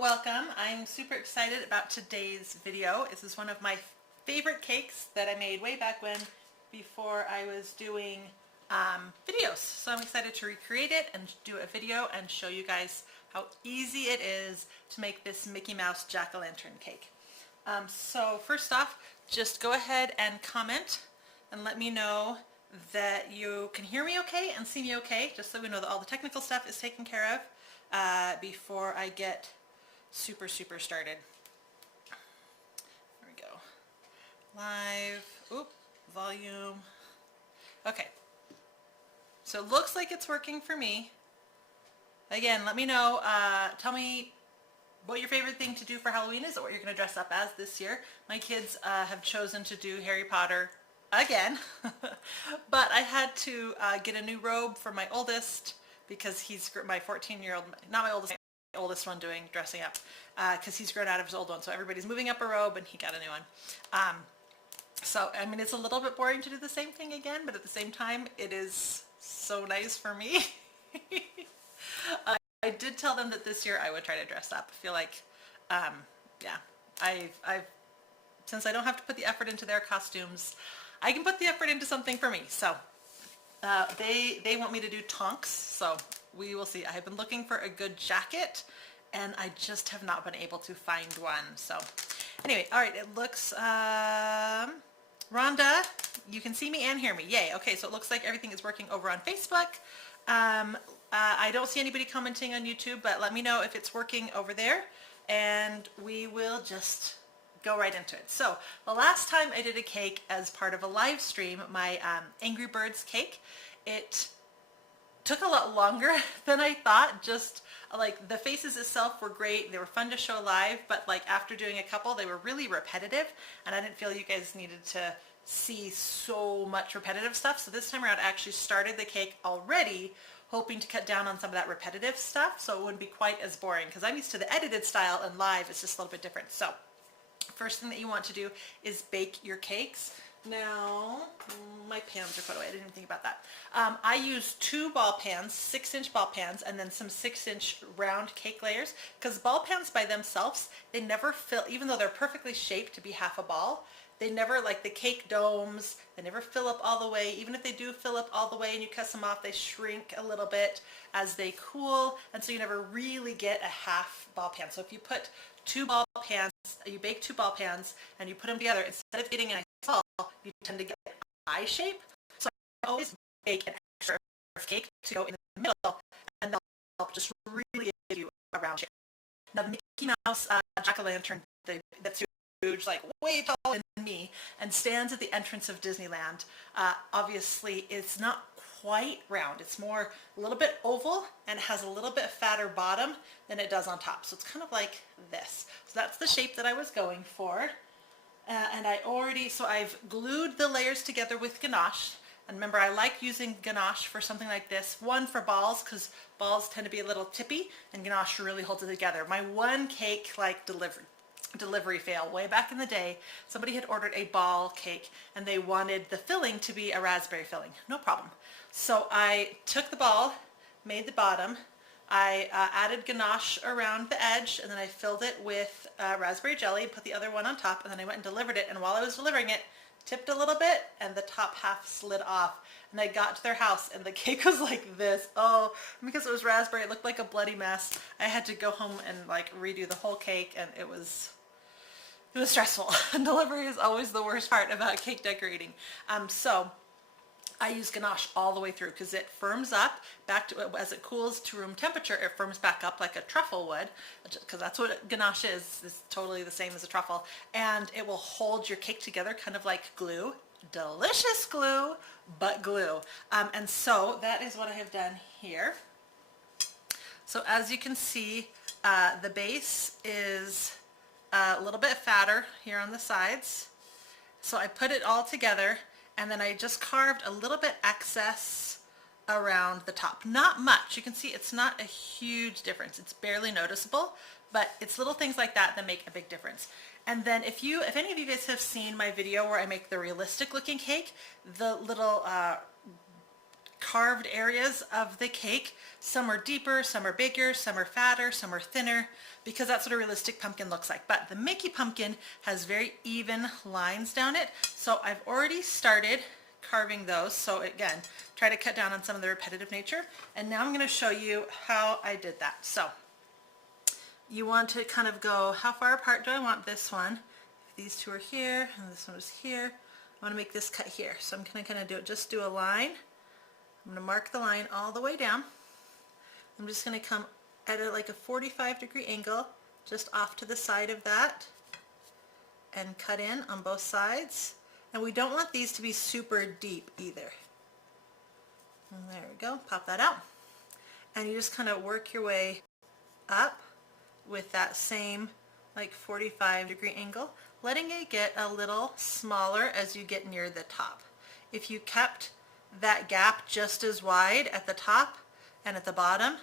welcome. I'm super excited about today's video. This is one of my favorite cakes that I made way back when, before I was doing videos. So I'm excited to recreate it and do a video and show you guys how easy it is to make this Mickey Mouse jack-o'-lantern cake. So first off, just go ahead and comment and let me know that you can hear me okay and see me okay, just so we know that all the technical stuff is taken care of before I get super started. There we go. Live, oop, volume. Okay, so it looks like it's working for me. Again, let me know, tell me what your favorite thing to do for Halloween is, or what you're going to dress up as this year. My kids have chosen to do Harry Potter again, but I had to get a new robe for my oldest, because he's my 14-year-old, not my oldest, my oldest one doing dressing up, because he's grown out of his old one. So everybody's moving up a robe and he got a new one. So, I mean, it's a little bit boring to do the same thing again, but at the same time, it is so nice for me. I did tell them that this year I would try to dress up. I feel like, yeah, I've since I don't have to put the effort into their costumes, I can put the effort into something for me. So they want me to do tonks, so we will see. I have been looking for a good jacket and I just have not been able to find one. So anyway, all right, it looks, Rhonda, you can see me and hear me. Yay. Okay, so it looks like everything is working over on Facebook. I don't see anybody commenting on YouTube, but let me know if it's working over there and we will just go right into it. So the last time I did a cake as part of a live stream, my Angry Birds cake, it took a lot longer than I thought. Just like the faces itself were great, they were fun to show live, but like after doing a couple, they were really repetitive and I didn't feel you guys needed to see so much repetitive stuff. So this time around I actually started the cake already hoping to cut down on some of that repetitive stuff so it wouldn't be quite as boring, because I'm used to the edited style and live it's just a little bit different. So first thing that you want to do is bake your cakes. Now, my pans are put away. I didn't even think about that. I use 2 ball pans, 6-inch ball pans, and then some 6-inch round cake layers, because ball pans by themselves, they never fill, even though they're perfectly shaped to be half a ball, they never, like the cake domes, they never fill up all the way. Even if they do fill up all the way and you cut them off, they shrink a little bit as they cool, and so you never really get a half ball pan. So if you put 2 ball pans, you bake 2 ball pans and you put them together, instead of getting a nice ball, you tend to get an eye shape. So I always bake an extra cake to go in the middle, and they'll just really give you a round shape. Now the Mickey Mouse jack-o'-lantern, that's huge, like way taller than me, and stands at the entrance of Disneyland. Obviously it's not quite round, it's more a little bit oval and has a little bit fatter bottom than it does on top, so it's kind of like this. So that's the shape that I was going for, and I've glued the layers together with ganache. And remember, I like using ganache for something like this. One, for balls, because balls tend to be a little tippy and ganache really holds it together. My one cake like delivery fail way back in the day, somebody had ordered a ball cake and they wanted the filling to be a raspberry filling. No problem. So I took the ball, made the bottom, I added ganache around the edge, and then I filled it with raspberry jelly, put the other one on top, and then I went and delivered it, and while I was delivering it, tipped a little bit and the top half slid off, and I got to their house and the cake was like this. Oh, because it was raspberry, it looked like a bloody mess. I had to go home and like redo the whole cake, and it was stressful. Delivery is always the worst part about cake decorating. So I use ganache all the way through because it firms up back to, as it cools to room temperature, it firms back up like a truffle would, because that's what ganache is. It's totally the same as a truffle, and it will hold your cake together kind of like glue. Delicious glue, but glue. And so that is what I have done here. So as you can see, the base is a little bit fatter here on the sides. So I put it all together, and then I just carved a little bit excess around the top. Not much. You can see it's not a huge difference. It's barely noticeable, but it's little things like that that make a big difference. And then if any of you guys have seen my video where I make the realistic looking cake, the little carved areas of the cake. Some are deeper, some are bigger, some are fatter, some are thinner, because that's what a realistic pumpkin looks like. But the Mickey pumpkin has very even lines down it. So I've already started carving those. So again, try to cut down on some of the repetitive nature. And now I'm going to show you how I did that. So you want to kind of go, how far apart do I want this one? If these two are here and this one is here, I want to make this cut here. So I'm going to kind of do it, just do a line. I'm going to mark the line all the way down. I'm just going to come at like a 45-degree angle just off to the side of that and cut in on both sides. And we don't want these to be super deep either. And there we go, pop that out. And you just kind of work your way up with that same like 45-degree angle, letting it get a little smaller as you get near the top. If you kept that gap just as wide at the top and at the bottom,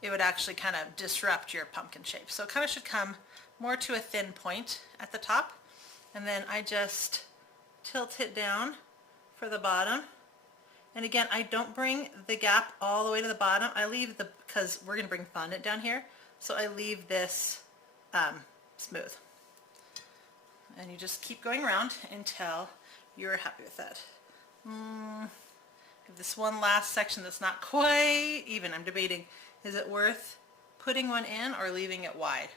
it would actually kind of disrupt your pumpkin shape. So it kind of should come more to a thin point at the top, and then I just tilt it down for the bottom. And again, I don't bring the gap all the way to the bottom. I leave the, because we're going to bring fondant down here, so I leave this smooth. And you just keep going around until you're happy with that. This one last section that's not quite even, I'm debating, is it worth putting one in or leaving it wide?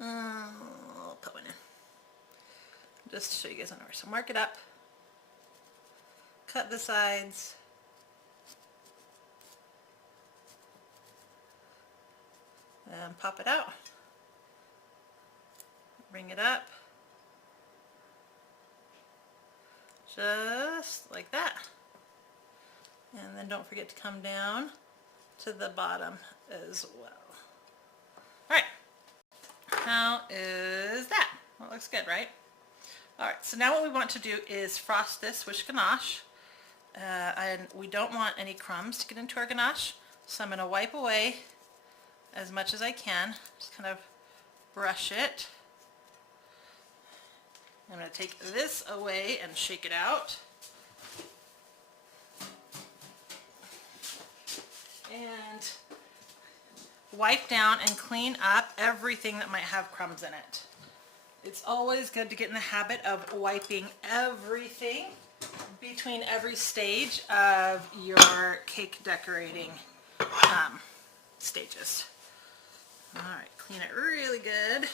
I'll put one in, just to show you guys on where. So mark it up, cut the sides, and pop it out, bring it up, just like that. And then don't forget to come down to the bottom as well. Alright, how is that? Well, it looks good, right? Alright, so now what we want to do is frost this with ganache. And we don't want any crumbs to get into our ganache, so I'm going to wipe away as much as I can, just kind of brush it. I'm going to take this away and shake it out. And wipe down and clean up everything that might have crumbs in it. It's always good to get in the habit of wiping everything between every stage of your cake decorating stages. Alright, clean it really good.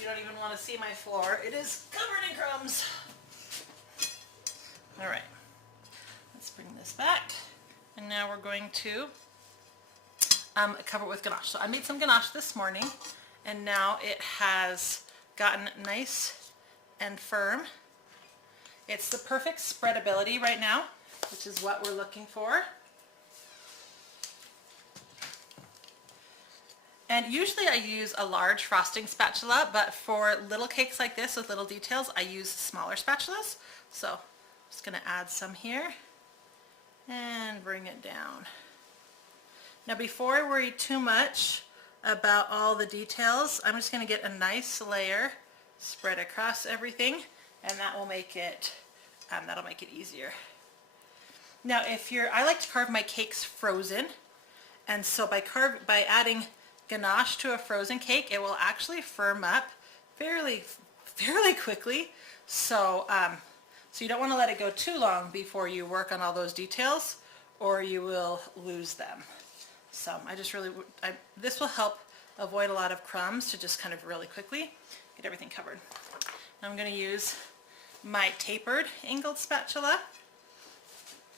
You don't even want to see my floor. It is covered in crumbs. Alright, let's bring this back. And now we're going to cover it with ganache. So I made some ganache this morning, and now it has gotten nice and firm. It's the perfect spreadability right now, which is what we're looking for. And usually I use a large frosting spatula, but for little cakes like this with little details, I use smaller spatulas. So I'm just going to add some here and bring it down. Now before I worry too much about all the details, I'm just going to get a nice layer spread across everything, and that will make it, that'll make it easier. Now I like to carve my cakes frozen, and so by adding ganache to a frozen cake, it will actually firm up fairly quickly. So so you don't want to let it go too long before you work on all those details, or you will lose them. So this will help avoid a lot of crumbs to just kind of really quickly get everything covered. Now I'm going to use my tapered angled spatula.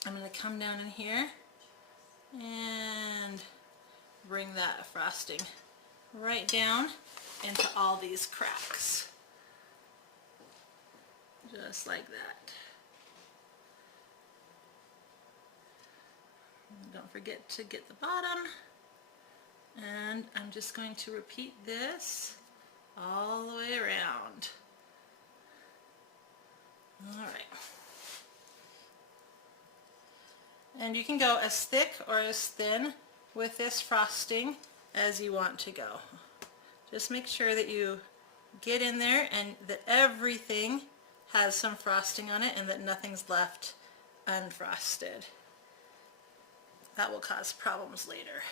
I'm going to come down in here and bring that frosting right down into all these cracks. Just like that. And don't forget to get the bottom. And I'm just going to repeat this all the way around. Alright. And you can go as thick or as thin with this frosting as you want to go. Just make sure that you get in there and that everything has some frosting on it and that nothing's left unfrosted. That will cause problems later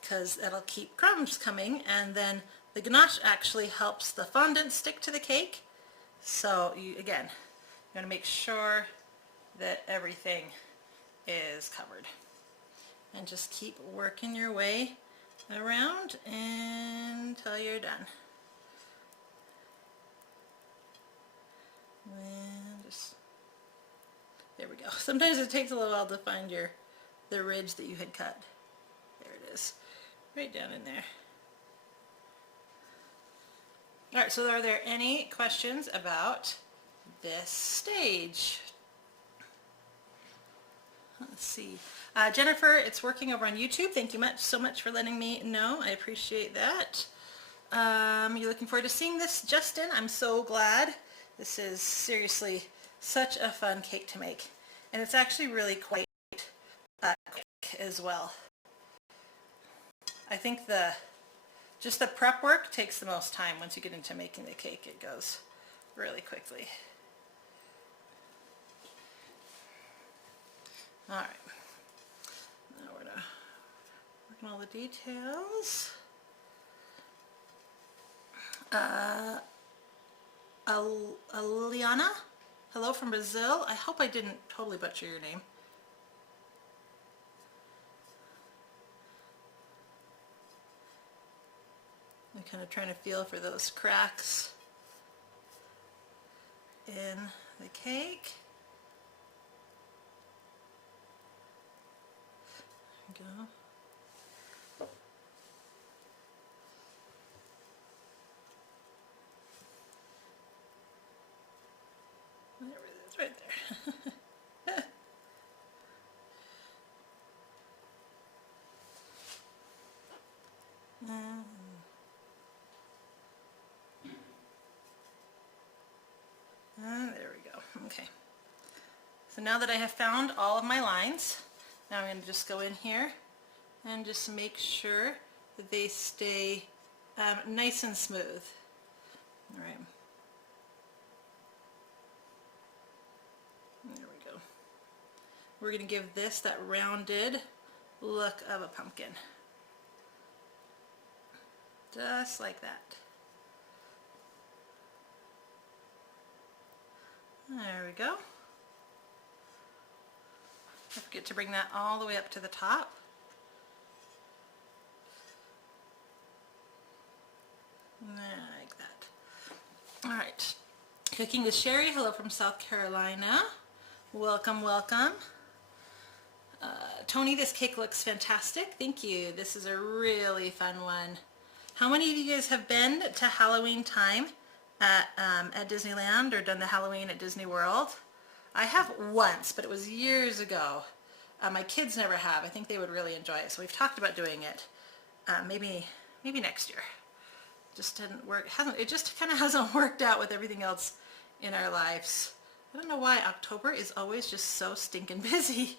because it'll keep crumbs coming, and then the ganache actually helps the fondant stick to the cake. So you, again, you want to make sure that everything is covered. And just keep working your way around until you're done. And just, there we go. Sometimes it takes a little while to find the ridge that you had cut. There it is, right down in there. All right, so are there any questions about this stage? Let's see. Jennifer, it's working over on YouTube. Thank you so much for letting me know. I appreciate that. You're looking forward to seeing this, Justin. I'm so glad. This is seriously such a fun cake to make. And it's actually really quite quick as well. I think just the prep work takes the most time. Once you get into making the cake, it goes really quickly. All right. Now we're gonna work on all the details. Aliana, hello from Brazil. I hope I didn't totally butcher your name. I'm kind of trying to feel for those cracks in the cake. There we go. There it is, right there. There we go. Okay. So now that I have found all of my lines, now I'm going to just go in here and just make sure that they stay nice and smooth. All right. There we go. We're going to give this that rounded look of a pumpkin. Just like that. There we go. Don't forget to bring that all the way up to the top. Like that. All right. Cooking with Sherry. Hello from South Carolina. Welcome, welcome. Tony, this cake looks fantastic. Thank you. This is a really fun one. How many of you guys have been to Halloweentime at Disneyland or done the Halloween at Disney World? I have once, but it was years ago. My kids never have. I think they would really enjoy it. So we've talked about doing it. Maybe next year. Just didn't work. It just kind of hasn't worked out with everything else in our lives. I don't know why October is always just so stinking busy,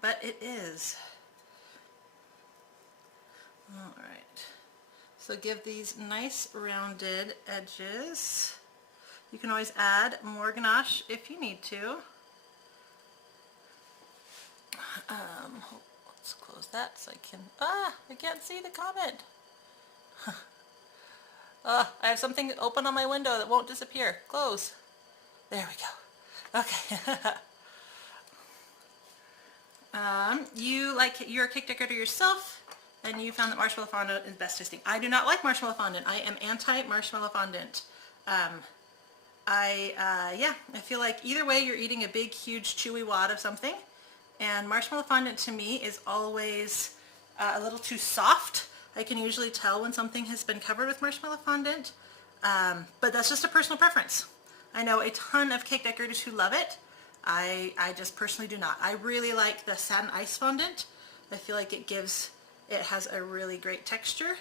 but it is. All right. So give these nice rounded edges. You can always add more ganache if you need to. Let's close that so I can, I can't see the comment. I have something open on my window that won't disappear. Close. There we go. Okay. You like your cake decorator yourself, and you found that marshmallow fondant is best tasting. I do not like marshmallow fondant. I am anti-marshmallow fondant. Yeah, I feel like either way you're eating a big, huge, chewy wad of something, and marshmallow fondant to me is always a little too soft. I can usually tell when something has been covered with marshmallow fondant, but that's just a personal preference. I know a ton of cake decorators who love it. I just personally do not. I really like the satin ice fondant. I feel like it has a really great texture.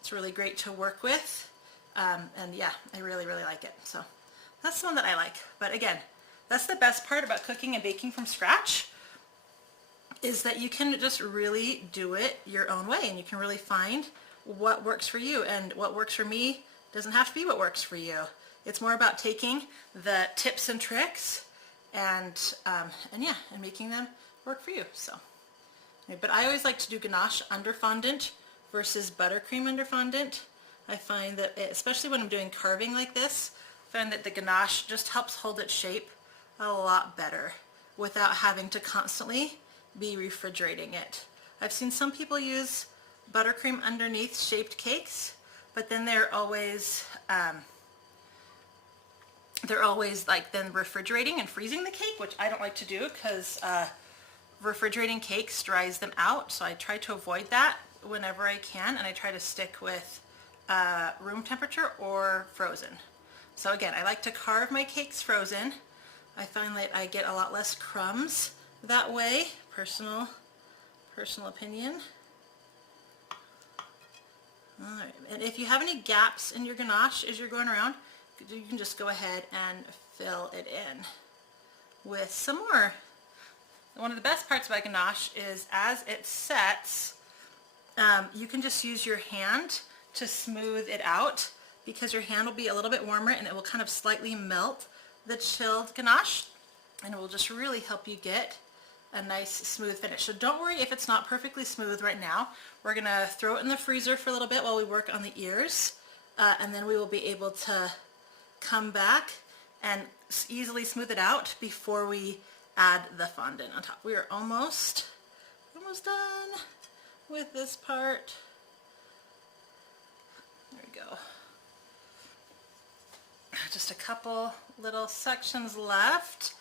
It's really great to work with, and yeah, I really, really like it. So that's the one that I like. But again, that's the best part about cooking and baking from scratch, is that you can just really do it your own way, and you can really find what works for you. And what works for me Doesn't have to be what works for you. It's more about taking the tips and tricks and yeah, and making them work for you. So, but I always like to do ganache under fondant versus buttercream under fondant. I find that, especially when I'm doing carving like this, I find that the ganache just helps hold its shape a lot better without having to constantly be refrigerating it. I've seen some people use buttercream underneath shaped cakes, but then they're always like then refrigerating and freezing the cake, which I don't like to do because refrigerating cakes dries them out. So I try to avoid that whenever I can, and I try to stick with room temperature or frozen. So again, I like to carve my cakes frozen. I find that I get a lot less crumbs that way. Personal opinion. All right, and if you have any gaps in your ganache as you're going around, you can just go ahead and fill it in with some more. One of the best parts about ganache is as it sets, you can just use your hand to smooth it out, because your hand will be a little bit warmer and it will kind of slightly melt the chilled ganache, and it will just really help you get a nice smooth finish. So don't worry if it's not perfectly smooth right now. We're gonna throw it in the freezer for a little bit while we work on the ears, and then we will be able to come back and easily smooth it out before we add the fondant on top. We are almost done with this part. There we go. Just a couple little sections left.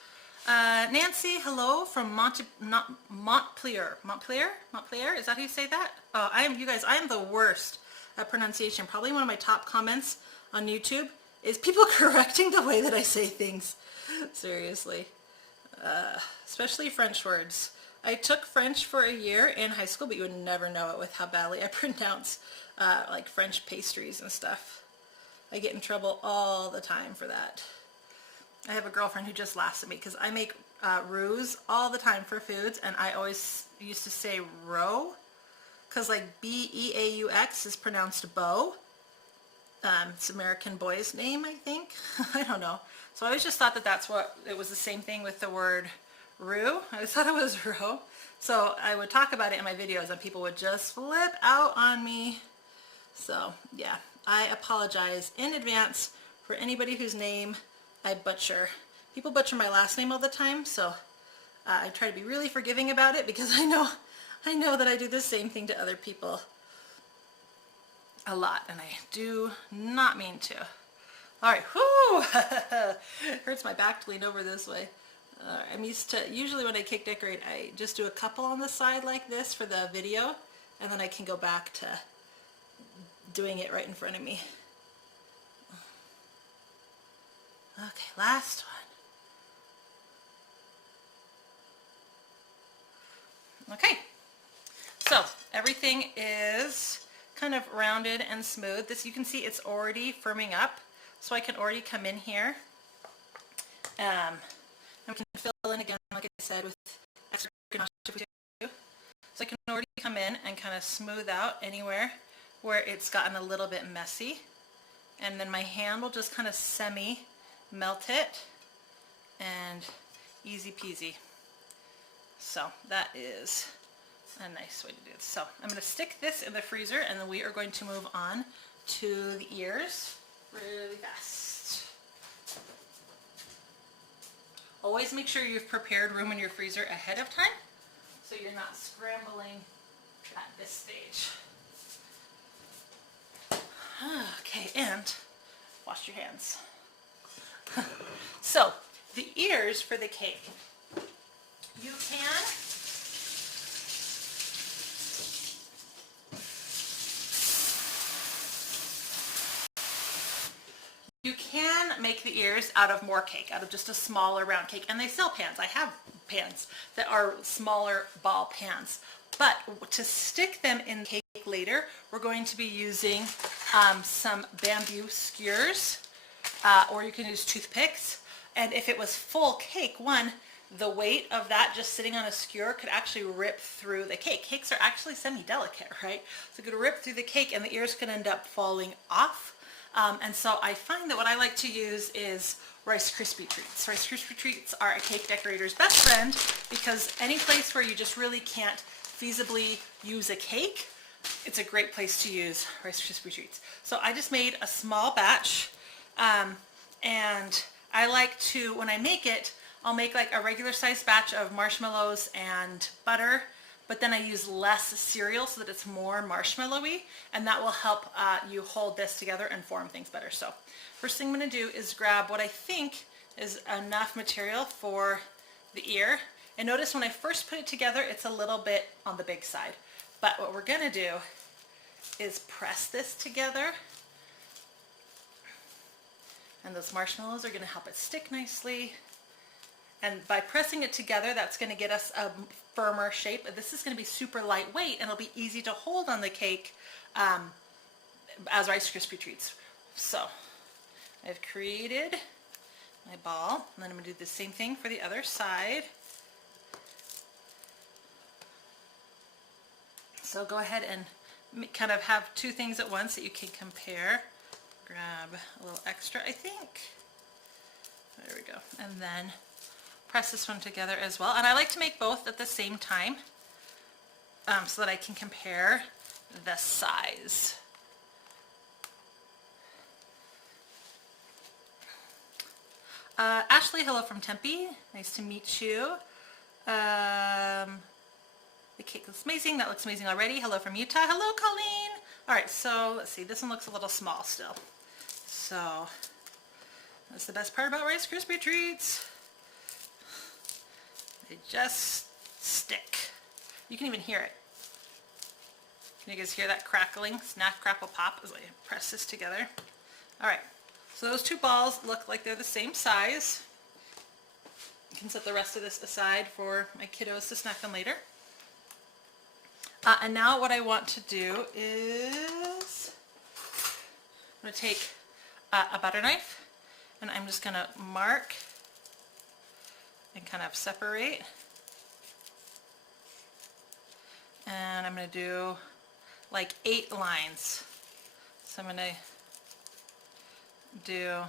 Nancy, hello from Montpelier. Montpelier? Is that how you say that? Oh, you guys, I am the worst at pronunciation. Probably one of my top comments on YouTube is people correcting the way that I say things. Seriously. Especially French words. I took French for a year in high school, but you would never know it with how badly I pronounce like French pastries and stuff. I get in trouble all the time for that. I have a girlfriend who just laughs at me because I make roux all the time for foods, and I always used to say roux because like B-E-A-U-X is pronounced beau. It's American boy's name, I think. I don't know. So I always just thought that that's what, it was the same thing with the word roux. I always thought it was roux. So I would talk about it in my videos and people would just flip out on me. So yeah, I apologize in advance for anybody whose name I butcher. People butcher my last name all the time, so I try to be really forgiving about it because I know that I do the same thing to other people a lot, and I do not mean to. All right, whoo! Hurts my back to lean over this way. I'm used to, usually when I cake decorate, I just do a couple on the side like this for the video, and then I can go back to doing it right in front of me. Okay, last one. Okay, so everything is kind of rounded and smooth. This, you can see it's already firming up, so I can already come in here and we can fill in again, like I said, with extra ganache if we do. So I can already come in and kind of smooth out anywhere where it's gotten a little bit messy, and then my hand will just kind of melt it, and easy peasy. So that is a nice way to do it. So I'm going to stick this in the freezer, and then we are going to move on to the ears really fast. Always make sure you've prepared room in your freezer ahead of time so you're not scrambling at this stage. Okay, and wash your hands. So the ears for the cake, you can make the ears out of more cake, out of just a smaller round cake, and they sell pans. I have pans that are smaller ball pans, but to stick them in cake later, we're going to be using some bamboo skewers, or you can use toothpicks. And if it was full cake, the weight of that just sitting on a skewer could actually rip through the cake. Cakes are actually semi-delicate, right? So it could rip through the cake and the ears could end up falling off. And so I find that what I like to use is Rice Krispie treats. Rice Krispie treats are a cake decorator's best friend because any place where you just really can't feasibly use a cake, it's a great place to use Rice Krispie treats. So I just made a small batch, and I like to, when I make it, I'll make like a regular sized batch of marshmallows and butter, but then I use less cereal so that it's more marshmallowy, and that will help you hold this together and form things better. So first thing I'm going to do is grab what I think is enough material for the ear. And notice when I first put it together, it's a little bit on the big side. But what we're going to do is press this together. And those marshmallows are going to help it stick nicely. And by pressing it together, that's going to get us a firmer shape. This is going to be super lightweight, and it'll be easy to hold on the cake as Rice Krispie treats. So I've created my ball, and then I'm going to do the same thing for the other side. So go ahead and kind of have two things at once that you can compare. Grab a little extra, I think. There we go. And then press this one together as well. And I like to make both at the same time so that I can compare the size. Ashlee, hello from Tempe. Nice to meet you. The cake looks amazing. That looks amazing already. Hello from Utah. Hello, Colleen. All right, so let's see. This one looks a little small still. So that's the best part about Rice Krispie treats. They just stick. You can even hear it. Can you guys hear that crackling? Snap, crackle, pop as I press this together. All right, so those two balls look like they're the same size. You can set the rest of this aside for my kiddos to snack on later. And now what I want to do is I'm going to take a butter knife, and I'm just going to mark and kind of separate. And I'm going to do like 8 lines. So I'm going to do,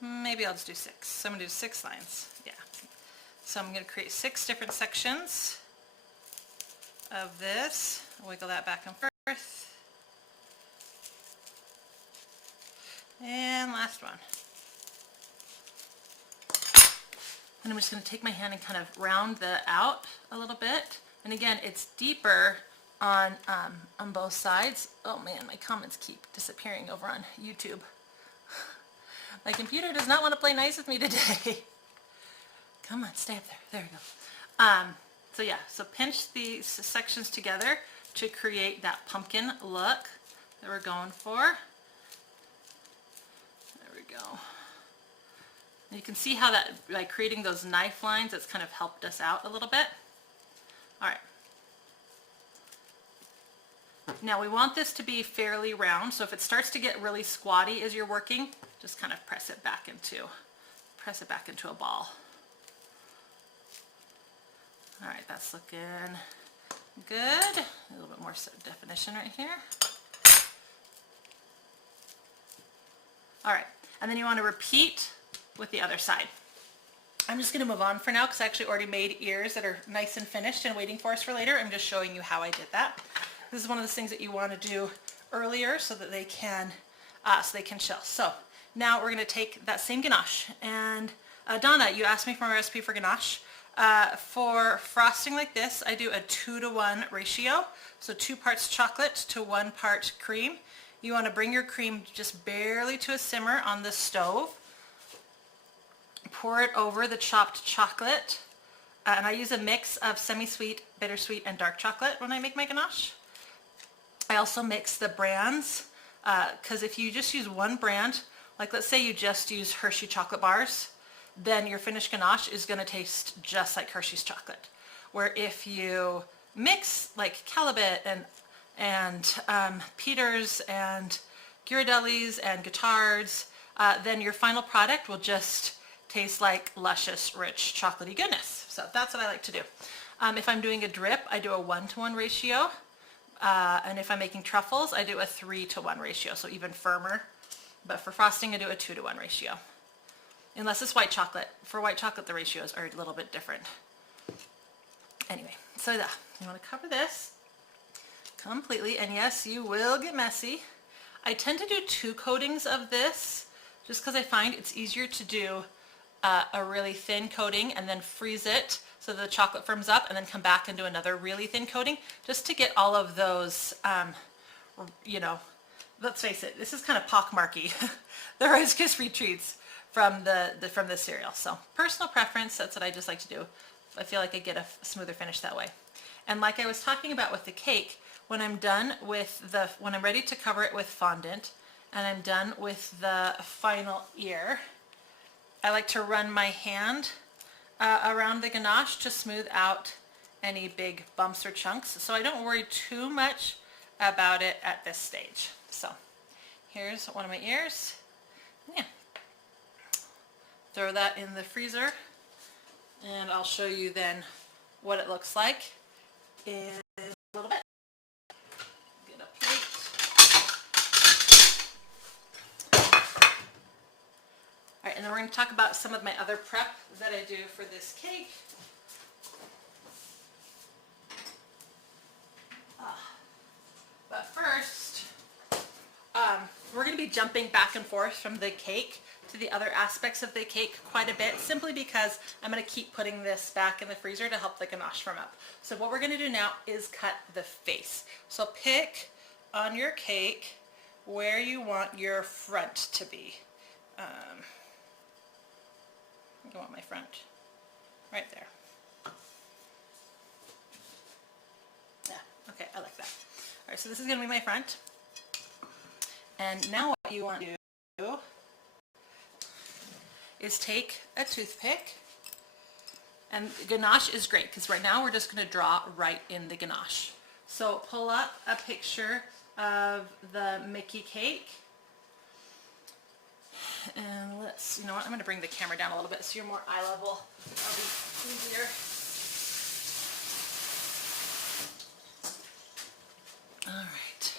maybe I'll just do 6. So I'm going to do 6 lines. Yeah. So I'm going to create 6 different sections of this. Wiggle that back and forth. And last one. And I'm just going to take my hand and kind of round that out a little bit. And again, it's deeper on both sides. Oh man, my comments keep disappearing over on YouTube. My computer does not want to play nice with me today. Come on, stay up there. There we go. So yeah, so pinch these sections together to create that pumpkin look that we're going for. There we go. And you can see how that, like creating those knife lines, that's kind of helped us out a little bit. All right. Now we want this to be fairly round, so if it starts to get really squatty as you're working, just kind of press it back into a ball. All right, that's looking good. A little bit more definition right here. All right, and then you want to repeat with the other side. I'm just going to move on for now because I actually already made ears that are nice and finished and waiting for us for later. I'm just showing you how I did that. This is one of the things that you want to do earlier so that they can chill. So now we're going to take that same ganache. And Donna, you asked me for a recipe for ganache. For frosting like this, I do a 2-to-1 ratio. So 2 parts chocolate to 1 part cream. You want to bring your cream just barely to a simmer on the stove. Pour it over the chopped chocolate. And I use a mix of semi-sweet, bittersweet, and dark chocolate when I make my ganache. I also mix the brands, because if you just use one brand, like let's say you just use Hershey chocolate bars, then your finished ganache is going to taste just like Hershey's chocolate. Where if you mix like Calibet and Peters and Ghirardelli's and Guittards, then your final product will just taste like luscious, rich, chocolatey goodness. So that's what I like to do. If I'm doing a drip, I do a 1-to-1 ratio. And if I'm making truffles, I do a 3-to-1 ratio, so even firmer But for frosting, I do a 2-to-1 ratio. Unless it's white chocolate. For white chocolate, the ratios are a little bit different. Anyway, so yeah, you want to cover this completely. And yes, you will get messy. I tend to do 2 coatings of this just because I find it's easier to do a really thin coating and then freeze it so the chocolate firms up, and then come back and do another really thin coating just to get all of those, you know, let's face it, this is kind of pockmarky, the Rice Krispie treats from the cereal. So personal preference, that's what I just like to do. I feel like I get a smoother finish that way. And like I was talking about with the cake, when I'm done with when I'm ready to cover it with fondant and I'm done with the final ear, I like to run my hand around the ganache to smooth out any big bumps or chunks, so I don't worry too much about it at this stage. So here's one of my ears. Yeah. Throw that in the freezer, and I'll show you then what it looks like in a little bit. Get a plate. All right, and then we're going to talk about some of my other prep that I do for this cake. But first, we're going to be jumping back and forth from the cake to the other aspects of the cake quite a bit, simply because I'm going to keep putting this back in the freezer to help the ganache firm up. So what we're going to do now is cut the face. So pick on your cake where you want your front to be. I want my front right there. Yeah, okay, I like that. All right, so this is going to be my front. And now what you want to do is take a toothpick, and ganache is great because right now we're just going to draw right in the ganache. So pull up a picture of the Mickey cake, and let's, you know what, I'm going to bring the camera down a little bit so you're more eye level. That'll be easier. All right,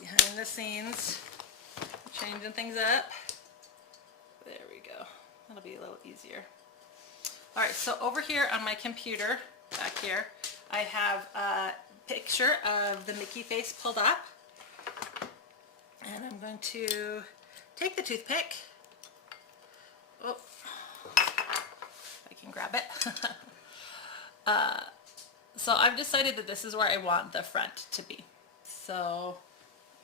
behind the scenes, changing things up. There we go. That'll be a little easier. All right, so over here on my computer, back here, I have a picture of the Mickey face pulled up. And I'm going to take the toothpick. Oh, I can grab it. So I've decided that this is where I want the front to be. So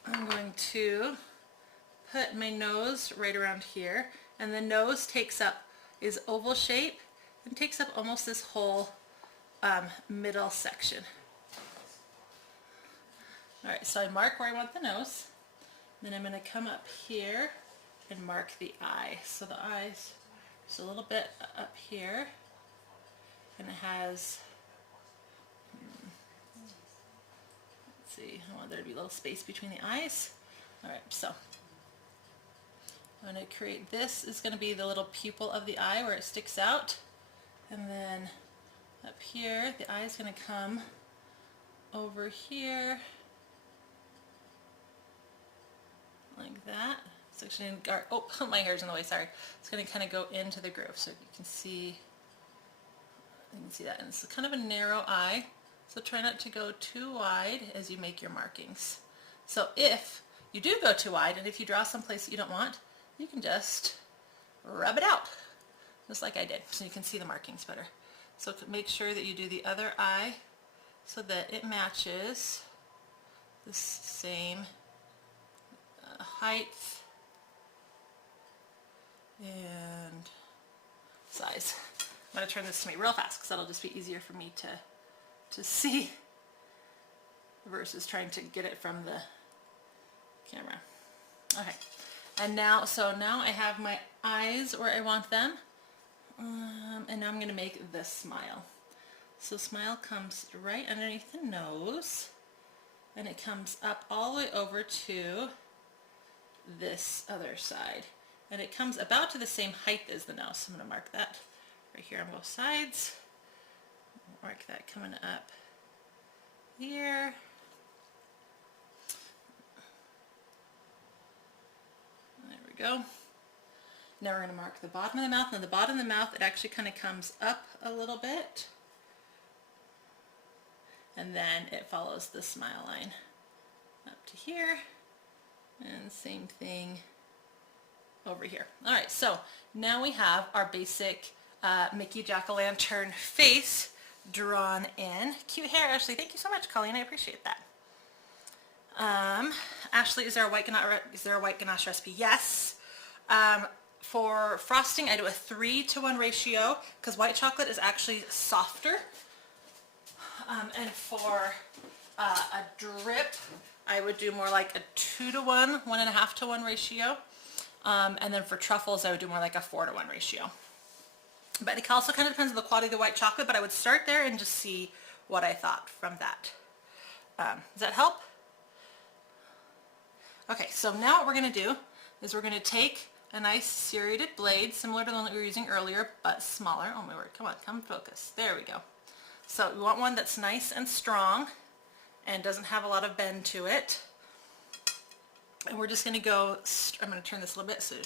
I'm going to put my nose right around here, and the nose is oval shape and takes up almost this whole middle section. All right, so I mark where I want the nose. Then I'm going to come up here and mark the eye. So the eye's just a little bit up here, and it has, let's see, I want there to be a little space between the eyes. All right, so I'm going to create, this is going to be the little pupil of the eye where it sticks out, and then up here the eye is going to come over here like that. It's actually going to, oh, my hair's in the way, sorry. It's going to kind of go into the groove so you can see that. And it's kind of a narrow eye, so try not to go too wide as you make your markings. So if you do go too wide, and if you draw someplace that you don't want, you can just rub it out, just like I did, so you can see the markings better. So make sure that you do the other eye so that it matches the same height and size. I'm going to turn this to me real fast because that'll just be easier for me to see versus trying to get it from the camera. Okay, and now, so now I have my eyes where I want them, and now I'm going to make the smile. So smile comes right underneath the nose, and it comes up all the way over to this other side, and it comes about to the same height as the nose. So I'm going to mark that right here on both sides. Mark that coming up here. we go. Now we're going to mark the bottom of the mouth. And the bottom of the mouth, it actually kind of comes up a little bit. And then it follows the smile line up to here. And same thing over here. All right, so now we have our basic Mickey Jack-o'-lantern face drawn in. Cute hair, Ashley. Thank you so much, Colleen. I appreciate that. Ashley, is there a white ganache recipe? Yes. For frosting, I do a 3-to-1 ratio because white chocolate is actually softer. And for a drip, I would do more like a 2-to-1, 1.5-to-1 ratio. And then for truffles, I would do more like a 4-to-1 ratio. But it also kind of depends on the quality of the white chocolate, but I would start there and just see what I thought from that. Does that help? Okay, so now what we're going to do is we're going to take a nice serrated blade, similar to the one that we were using earlier, but smaller. Oh my word, come on, come focus. There we go. So we want one that's nice and strong and doesn't have a lot of bend to it. And we're just going to go, I'm going to turn this a little bit so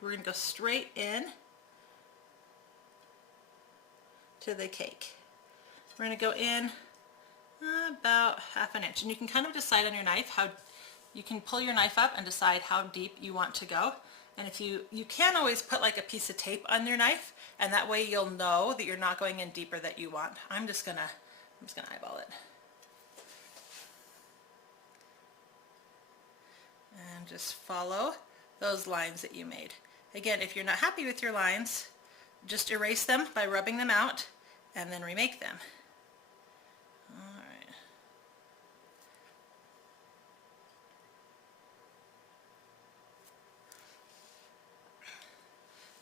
we're going to go straight in to the cake. We're going to go in about 1/2 inch, and you can kind of decide on your knife how, you can pull your knife up and decide how deep you want to go. And if you can always put like a piece of tape on your knife, and that way you'll know that you're not going in deeper than you want. I'm just gonna eyeball it. And just follow those lines that you made. Again, if you're not happy with your lines, just erase them by rubbing them out and then remake them. All right.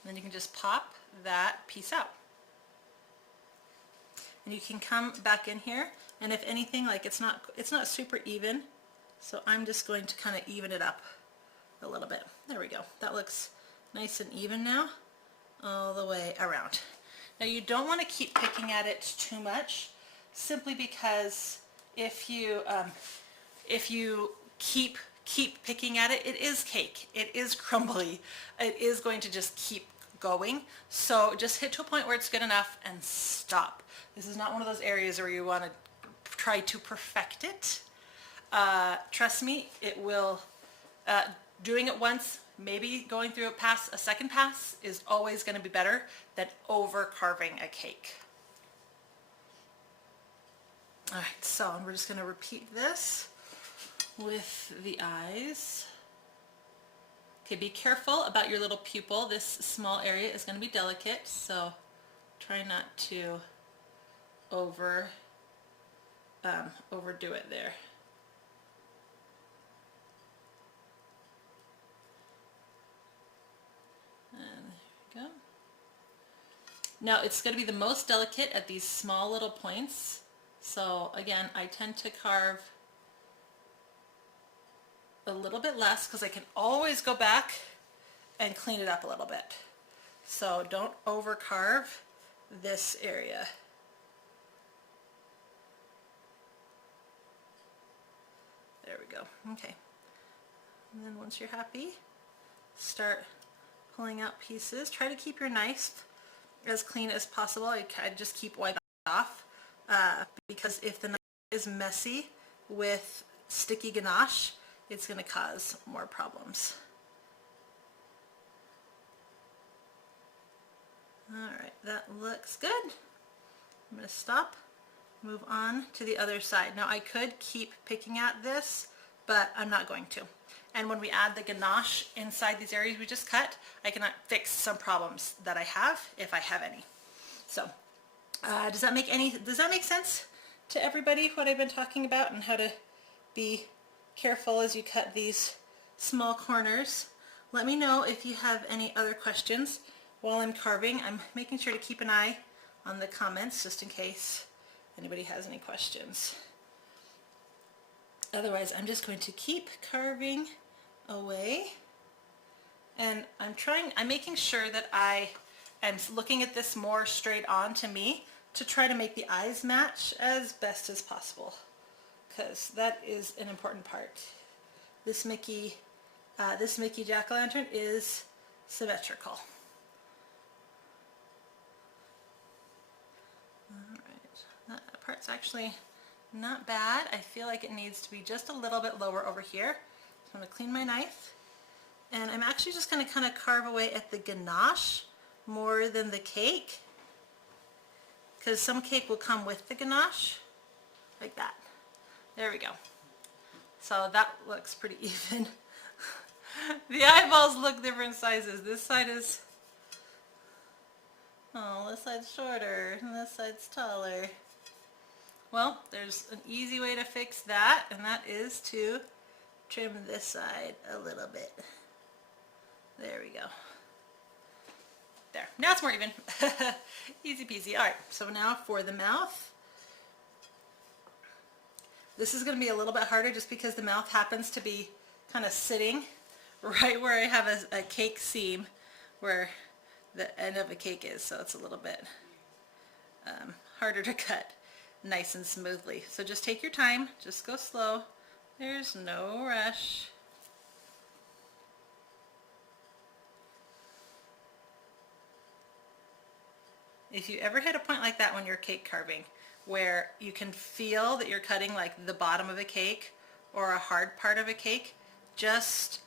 Then you can just pop that piece out. And you can come back in here, and if anything, like it's not super even, so I'm just going to kind of even it up a little bit. There we go. That looks nice and even now, all the way around. Now you don't want to keep picking at it too much, simply because if you keep picking at it, it is cake. It is crumbly. It is going to just keep going. So just hit to a point where it's good enough and stop. This is not one of those areas where you want to try to perfect it. Trust me, it will, doing it once, maybe going through a second pass is always going to be better than over carving a cake. All right, so we're just going to repeat this with the eyes. Okay, be careful about your little pupil. This small area is going to be delicate, so try not to overdo it there. And there we go. Now it's going to be the most delicate at these small little points. So again, I tend to carve a little bit less because I can always go back and clean it up a little bit. So don't over carve this area. There we go. Okay. And then once you're happy, start pulling out pieces. Try to keep your knife as clean as possible. I just keep wiping it off because if the knife is messy with sticky ganache, it's going to cause more problems. Alright, that looks good. I'm going to stop, move on to the other side. Now I could keep picking at this, but I'm not going to. And when we add the ganache inside these areas we just cut, I can fix some problems that I have, if I have any. So, does that make sense to everybody, what I've been talking about and how to be careful as you cut these small corners? Let me know if you have any other questions while I'm carving. I'm making sure to keep an eye on the comments just in case anybody has any questions. Otherwise, I'm just going to keep carving away, and I'm making sure that I am looking at this more straight on to me to try to make the eyes match as best as possible, because that is an important part. This Mickey this Mickey jack-o'-lantern is symmetrical. Alright, that part's actually not bad. I feel like it needs to be just a little bit lower over here. So I'm going to clean my knife. And I'm actually just going to kind of carve away at the ganache more than the cake. Because some cake will come with the ganache. Like that. There we go. So that looks pretty even. The eyeballs look different sizes. This side is... oh, this side's shorter and this side's taller. Well, there's an easy way to fix that, and that is to trim this side a little bit. There we go. There. Now it's more even. Easy peasy. Alright, so now for the mouth. This is going to be a little bit harder just because the mouth happens to be kind of sitting right where I have a cake seam where the end of a cake is, so it's a little bit harder to cut nice and smoothly. So just take your time, just go slow. There's no rush. If you ever hit a point like that when you're cake carving, where you can feel that you're cutting like the bottom of a cake or a hard part of a cake, just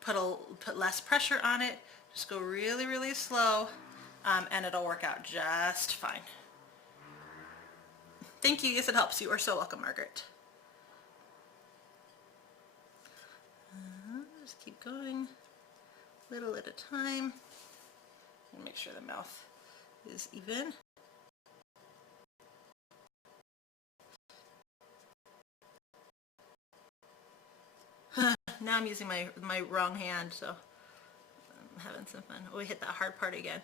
put less pressure on it. Just go really, really slow, and it'll work out just fine. Thank you. Yes, it helps. You are so welcome, Margaret. Just keep going, little at a time, and make sure the mouth is even. Now I'm using my wrong hand, so I'm having some fun. Oh, we hit that hard part again.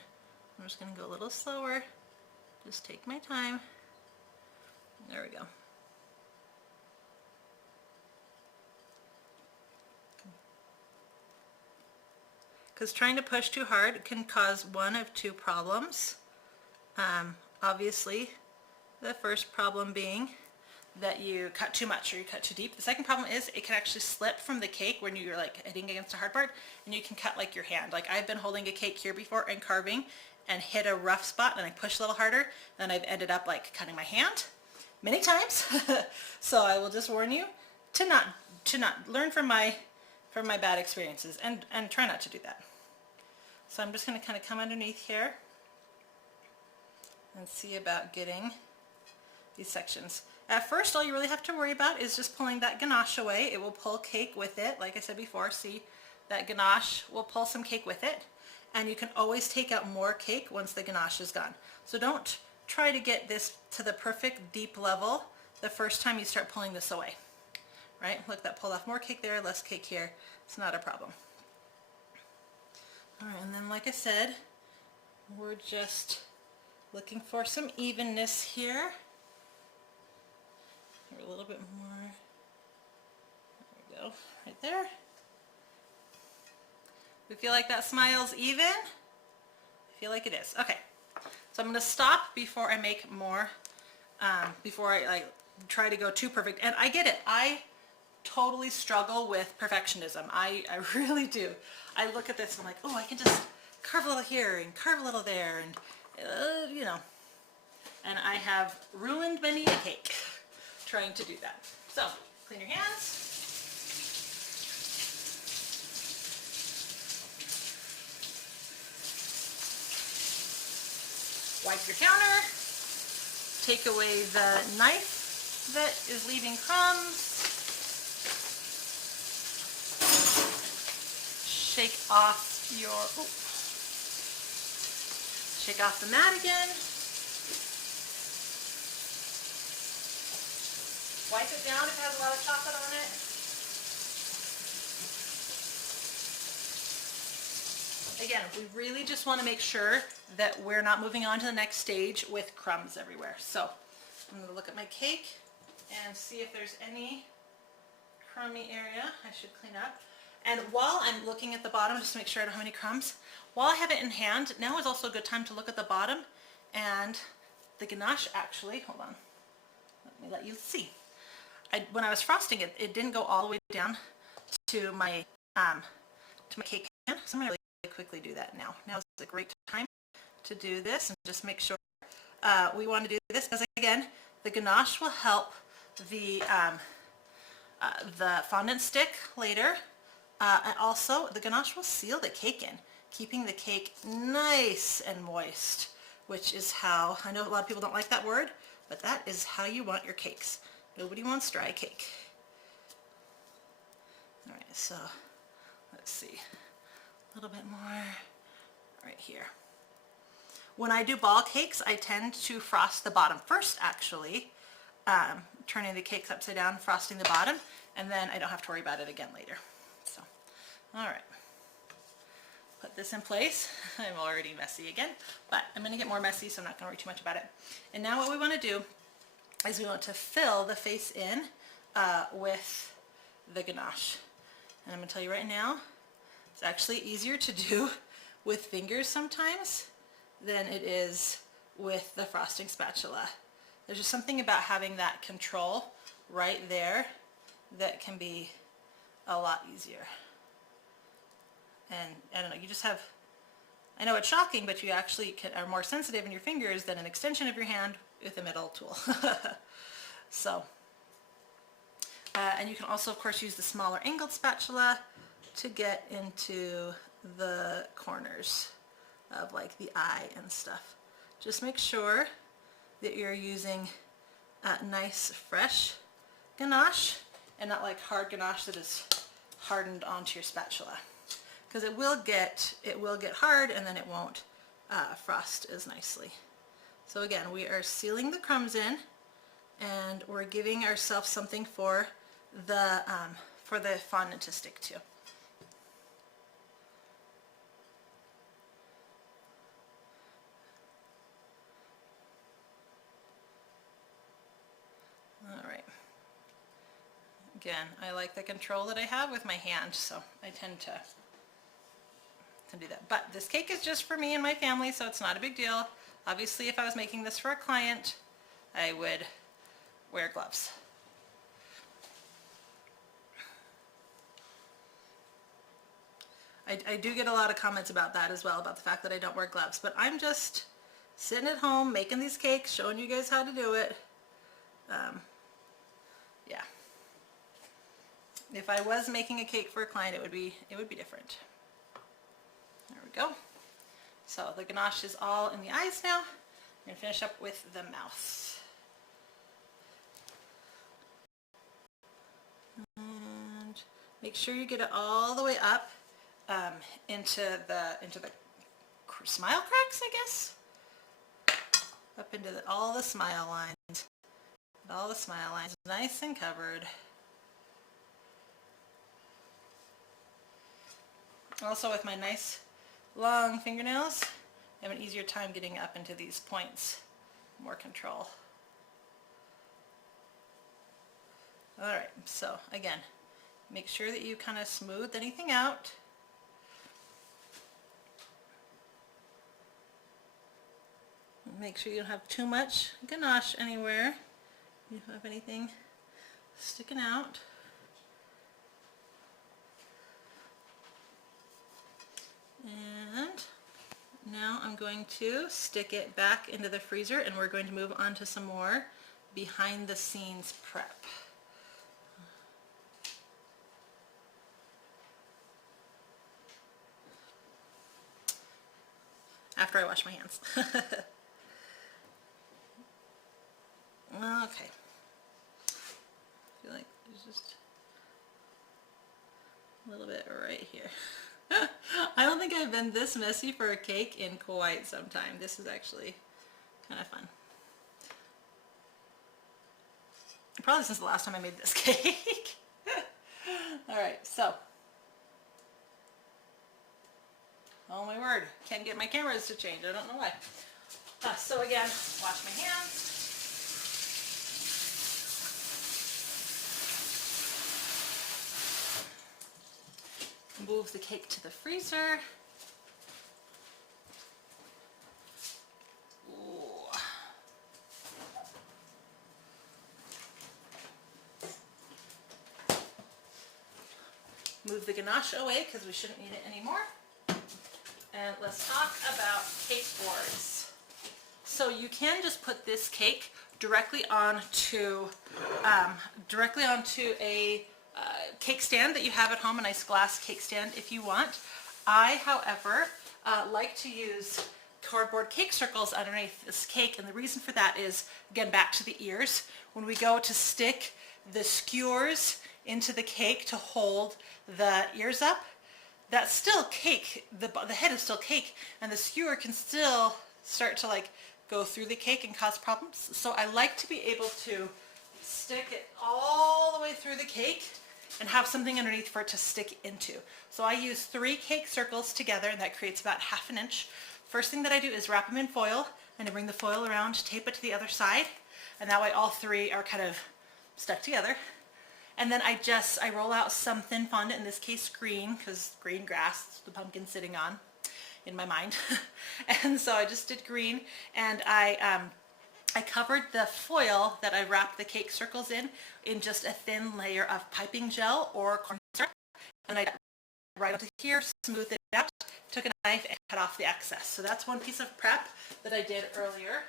I'm just going to go a little slower. Just take my time. There we go. Because trying to push too hard can cause one of two problems. Obviously, the first problem being that you cut too much or you cut too deep. The second problem is it can actually slip from the cake when you're like hitting against a hard part, and you can cut like your hand. Like I've been holding a cake here before and carving and hit a rough spot, and I push a little harder, and I've ended up like cutting my hand many times. So I will just warn you to not learn from my bad experiences, and try not to do that. So I'm just going to kind of come underneath here and see about getting these sections. At first, all you really have to worry about is just pulling that ganache away. It will pull cake with it. Like I said before, see, that ganache will pull some cake with it. And you can always take out more cake once the ganache is gone. So don't try to get this to the perfect deep level the first time you start pulling this away. Right? Look, that pulled off more cake there, less cake here. It's not a problem. Alright, and then like I said, we're just looking for some evenness here. A little bit more. There we go. Right there. We feel like that smile's even? I feel like it is. Okay. So I'm going to stop before I make more, before I try to go too perfect. And I get it. I totally struggle with perfectionism. I really do. I look at this and I'm like, oh, I can just carve a little here and carve a little there, and you know. And I have ruined many a cake trying to do that. So, clean your hands. Wipe your counter. Take away the knife that is leaving crumbs. Shake off your, shake off the mat again. Wipe it down if it has a lot of chocolate on it. Again, we really just want to make sure that we're not moving on to the next stage with crumbs everywhere. So I'm going to look at my cake and see if there's any crummy area I should clean up. And while I'm looking at the bottom, just to make sure I don't have any crumbs, while I have it in hand, now is also a good time to look at the bottom and the ganache actually, hold on, let me let you see. When I was frosting it, it didn't go all the way down to my to my cake pan. So I'm going to really quickly do that now. Now is a great time to do this and just make sure we want to do this because, again, the ganache will help the fondant stick later. And also, the ganache will seal the cake in, keeping the cake nice and moist, which is how, I know a lot of people don't like that word, but that is how you want your cakes. Nobody wants dry cake. All right, so let's see, a little bit more right here. When I do ball cakes, I tend to frost the bottom first, actually, turning the cakes upside down, frosting the bottom, and then I don't have to worry about it again later. So, all right. Put this in place. I'm already messy again, but I'm going to get more messy, so I'm not going to worry too much about it. And now what we want to do is we want to fill the face in with the ganache. And I'm going to tell you right now, it's actually easier to do with fingers sometimes than it is with the frosting spatula. There's just something about having that control right there that can be a lot easier. And I don't know, you just have, I know it's shocking, but you actually are more sensitive in your fingers than an extension of your hand with a metal tool. So, and you can also, of course, use the smaller angled spatula to get into the corners of like the eye and stuff. Just make sure that you're using nice fresh ganache and not like hard ganache that is hardened onto your spatula, because it will get hard and then it won't frost as nicely. So again, we are sealing the crumbs in, and we're giving ourselves something for the fondant to stick to. All right. Again, I like the control that I have with my hand, so I tend to do that. But this cake is just for me and my family, so it's not a big deal. Obviously, if I was making this for a client, I would wear gloves. I do get a lot of comments about that as well, about the fact that I don't wear gloves, but I'm just sitting at home making these cakes, showing you guys how to do it. Yeah. If I was making a cake for a client, it would be different. There we go. So the ganache is all in the eyes now. I'm going to finish up with the mouth. And make sure you get it all the way up into the smile cracks, I guess. Up into all the smile lines. All the smile lines nice and covered. Also, with my nice long fingernails, I have an easier time getting up into these points. More control. Alright, so again, make sure that you kind of smooth anything out. Make sure you don't have too much ganache anywhere. You don't have anything sticking out. And now I'm going to stick it back into the freezer, and we're going to move on to some more behind the scenes prep. After I wash my hands. Okay. I feel like there's just a little bit right here. I don't think I've been this messy for a cake in quite some time. This is actually kind of fun. Probably since the last time I made this cake. Alright, so. Oh my word, can't get my cameras to change. I don't know why. So again, wash my hands. Move the cake to the freezer. Ooh. move the ganache away because we shouldn't need it anymore. And let's talk about cake boards. So you can just put this cake directly onto a cake stand that you have at home, a nice glass cake stand if you want. I, however, like to use cardboard cake circles underneath this cake, and the reason for that is, again, back to the ears. When we go to stick the skewers into the cake to hold the ears up, that's still cake. The head is still cake, and the skewer can still start to like go through the cake and cause problems. So I like to be able to stick it all the way through the cake and have something underneath for it to stick into. So I use 3 cake circles together, and that creates about 1/2 inch. First thing that I do is wrap them in foil, and I bring the foil around, tape it to the other side, and that way all 3 are kind of stuck together. And then I roll out some thin fondant, in this case green, because green grass, the pumpkin's sitting on in my mind. And so I just did green, and I covered the foil that I wrapped the cake circles in just a thin layer of piping gel or corn syrup, and I got right onto here, smoothed it out, took a knife and cut off the excess. So that's one piece of prep that I did earlier.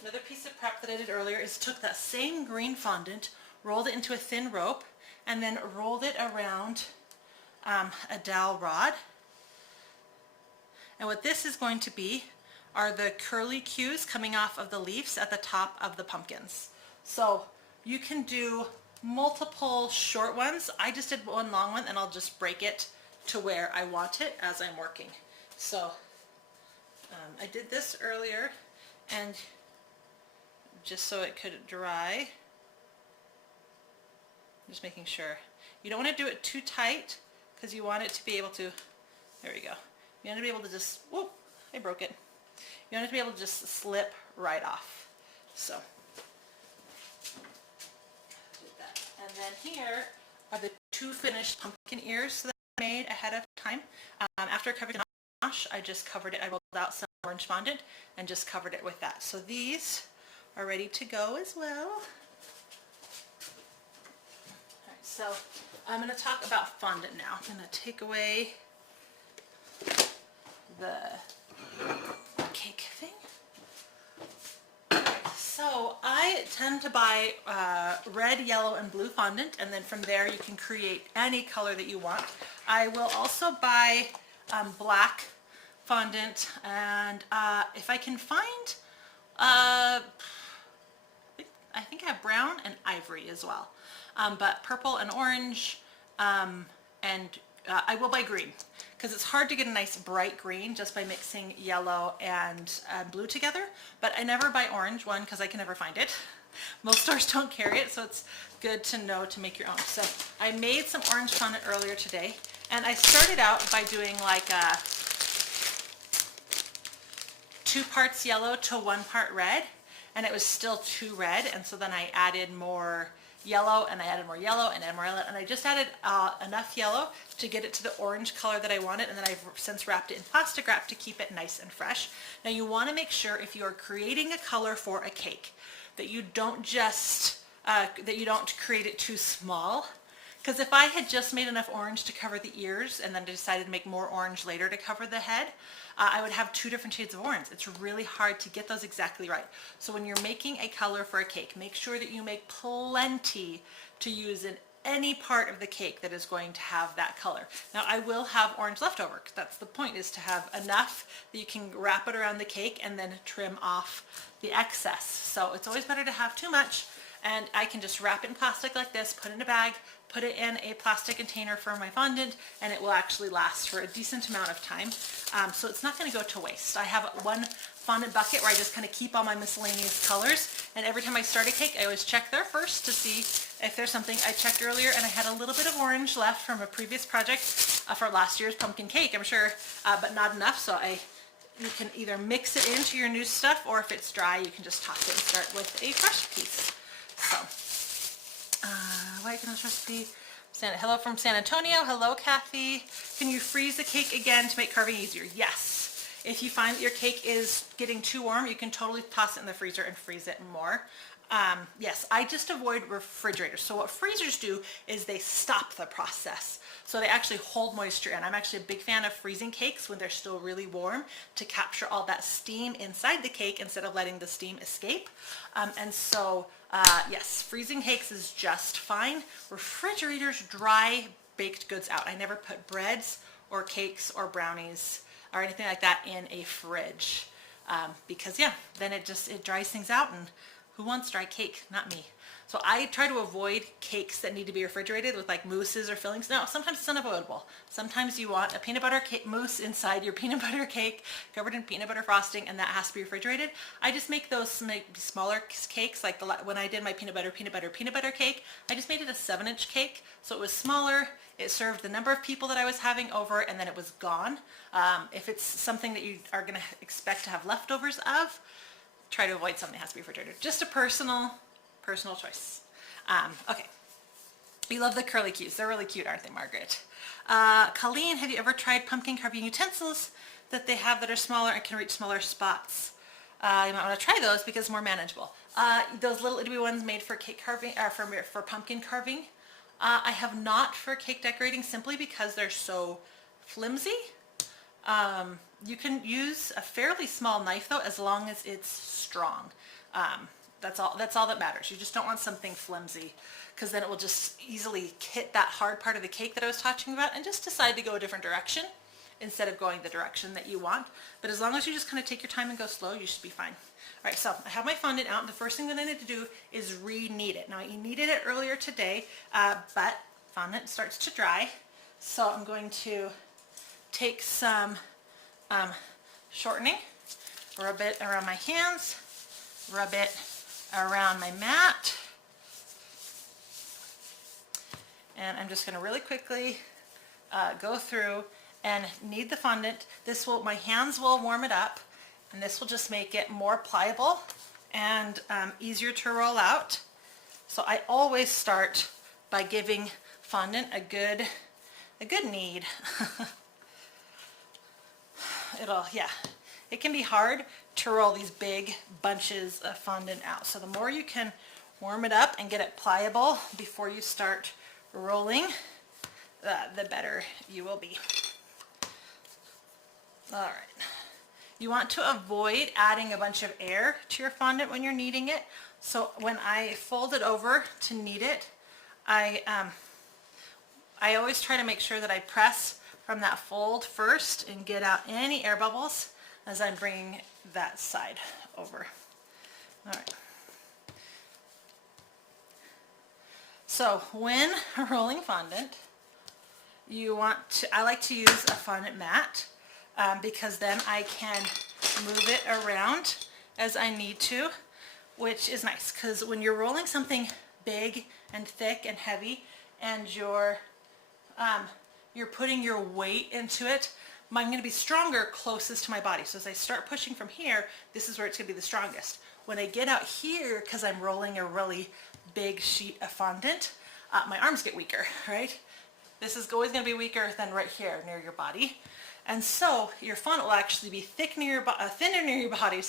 Another piece of prep that I did earlier is took that same green fondant, rolled it into a thin rope, and then rolled it around a dowel rod. And what this is going to be are the curly cues coming off of the leaves at the top of the pumpkins. So you can do multiple short ones. I just did one long one, and I'll just break it to where I want it as I'm working. So I did this earlier, and just so it could dry, just making sure. You don't want to do it too tight because you want it to be able to, there we go. You want to be able to just, whoop, I broke it. You want it to be able to just slip right off. So, did that. And then here are the 2 finished pumpkin ears that I made ahead of time. After I covered the ganache, I just covered it, I rolled out some orange fondant and just covered it with that. So these are ready to go as well. So I'm going to talk about fondant now. I'm going to take away the cake thing. So I tend to buy red, yellow, and blue fondant, and then from there you can create any color that you want. I will also buy black fondant, and if I can find, I think I have brown and ivory as well. But purple and orange, and I will buy green, because it's hard to get a nice bright green just by mixing yellow and blue together. But I never buy orange, one, because I can never find it. Most stores don't carry it, so it's good to know to make your own. So I made some orange fondant earlier today, and I started out by doing like 2 parts yellow to 1 part red, and it was still too red, and so then I added more yellow, and I added more yellow, and added more yellow, and I just added enough yellow to get it to the orange color that I wanted, and then I've since wrapped it in plastic wrap to keep it nice and fresh. Now you want to make sure, if you are creating a color for a cake, that you don't just create it too small. Because if I had just made enough orange to cover the ears and then decided to make more orange later to cover the head, I would have 2 different shades of orange. It's really hard to get those exactly right. So when you're making a color for a cake, make sure that you make plenty to use in any part of the cake that is going to have that color. Now I will have orange left over, because that's the point, is to have enough that you can wrap it around the cake and then trim off the excess. So it's always better to have too much, and I can just wrap it in plastic like this, put it in a bag, put it in a plastic container for my fondant, and it will actually last for a decent amount of time. So it's not going to go to waste. I have one fondant bucket where I just kind of keep all my miscellaneous colors, and every time I start a cake I always check there first to see if there's something. I checked earlier and I had a little bit of orange left from a previous project for last year's pumpkin cake, I'm sure, but not enough, so you can either mix it into your new stuff, or if it's dry you can just toss it and start with a fresh piece. So white ganache recipe. Hello from San Antonio. Hello, Kathy. Can you freeze the cake again to make carving easier? Yes. If you find that your cake is getting too warm, you can totally toss it in the freezer and freeze it more. Yes, I just avoid refrigerators. So what freezers do is they stop the process. So they actually hold moisture in. I'm actually a big fan of freezing cakes when they're still really warm to capture all that steam inside the cake instead of letting the steam escape. Yes, freezing cakes is just fine. Refrigerators dry baked goods out. I never put breads or cakes or brownies or anything like that in a fridge because yeah, then it dries things out, and who wants dry cake? Not me. So I try to avoid cakes that need to be refrigerated with like mousses or fillings. No, sometimes it's unavoidable. Sometimes you want a peanut butter cake mousse inside your peanut butter cake covered in peanut butter frosting, and that has to be refrigerated. I just make those smaller cakes, like when I did my peanut butter cake, I just made it a 7-inch cake. So it was smaller, it served the number of people that I was having over, and then it was gone. If it's something that you are going to expect to have leftovers of, try to avoid something that has to be refrigerated. Just a personal choice. Okay. You love the curly cues. They're really cute, aren't they, Margaret? Colleen, have you ever tried pumpkin carving utensils that they have that are smaller and can reach smaller spots? You might want to try those because it's more manageable. Those little itty ones made for cake carving, or for pumpkin carving. I have not for cake decorating simply because they're so flimsy. You can use a fairly small knife though, as long as it's strong. That's all that matters. You just don't want something flimsy because then it will just easily hit that hard part of the cake that I was talking about and just decide to go a different direction instead of going the direction that you want. But as long as you just kind of take your time and go slow, you should be fine. All right, so I have my fondant out, and the first thing that I need to do is re-knead it. Now I kneaded it earlier today, but fondant starts to dry. So I'm going to take some shortening, rub it around my hands, rub it around my mat, and I'm just going to really quickly go through and knead the fondant. My hands will warm it up, and this will just make it more pliable and easier to roll out. So I always start by giving fondant a good knead. It can be hard to roll these big bunches of fondant out. So the more you can warm it up and get it pliable before you start rolling, the better you will be. All right. You want to avoid adding a bunch of air to your fondant when you're kneading it. So when I fold it over to knead it, I always try to make sure that I press from that fold first and get out any air bubbles as I'm bringing that side over. All right. So when rolling fondant, I like to use a fondant mat because then I can move it around as I need to, which is nice because when you're rolling something big and thick and heavy and you're putting your weight into it, I'm going to be stronger closest to my body. So as I start pushing from here, this is where it's going to be the strongest. When I get out here, because I'm rolling a really big sheet of fondant, my arms get weaker, right? This is always going to be weaker than right here near your body. And so your fondant will actually be thinner near your body,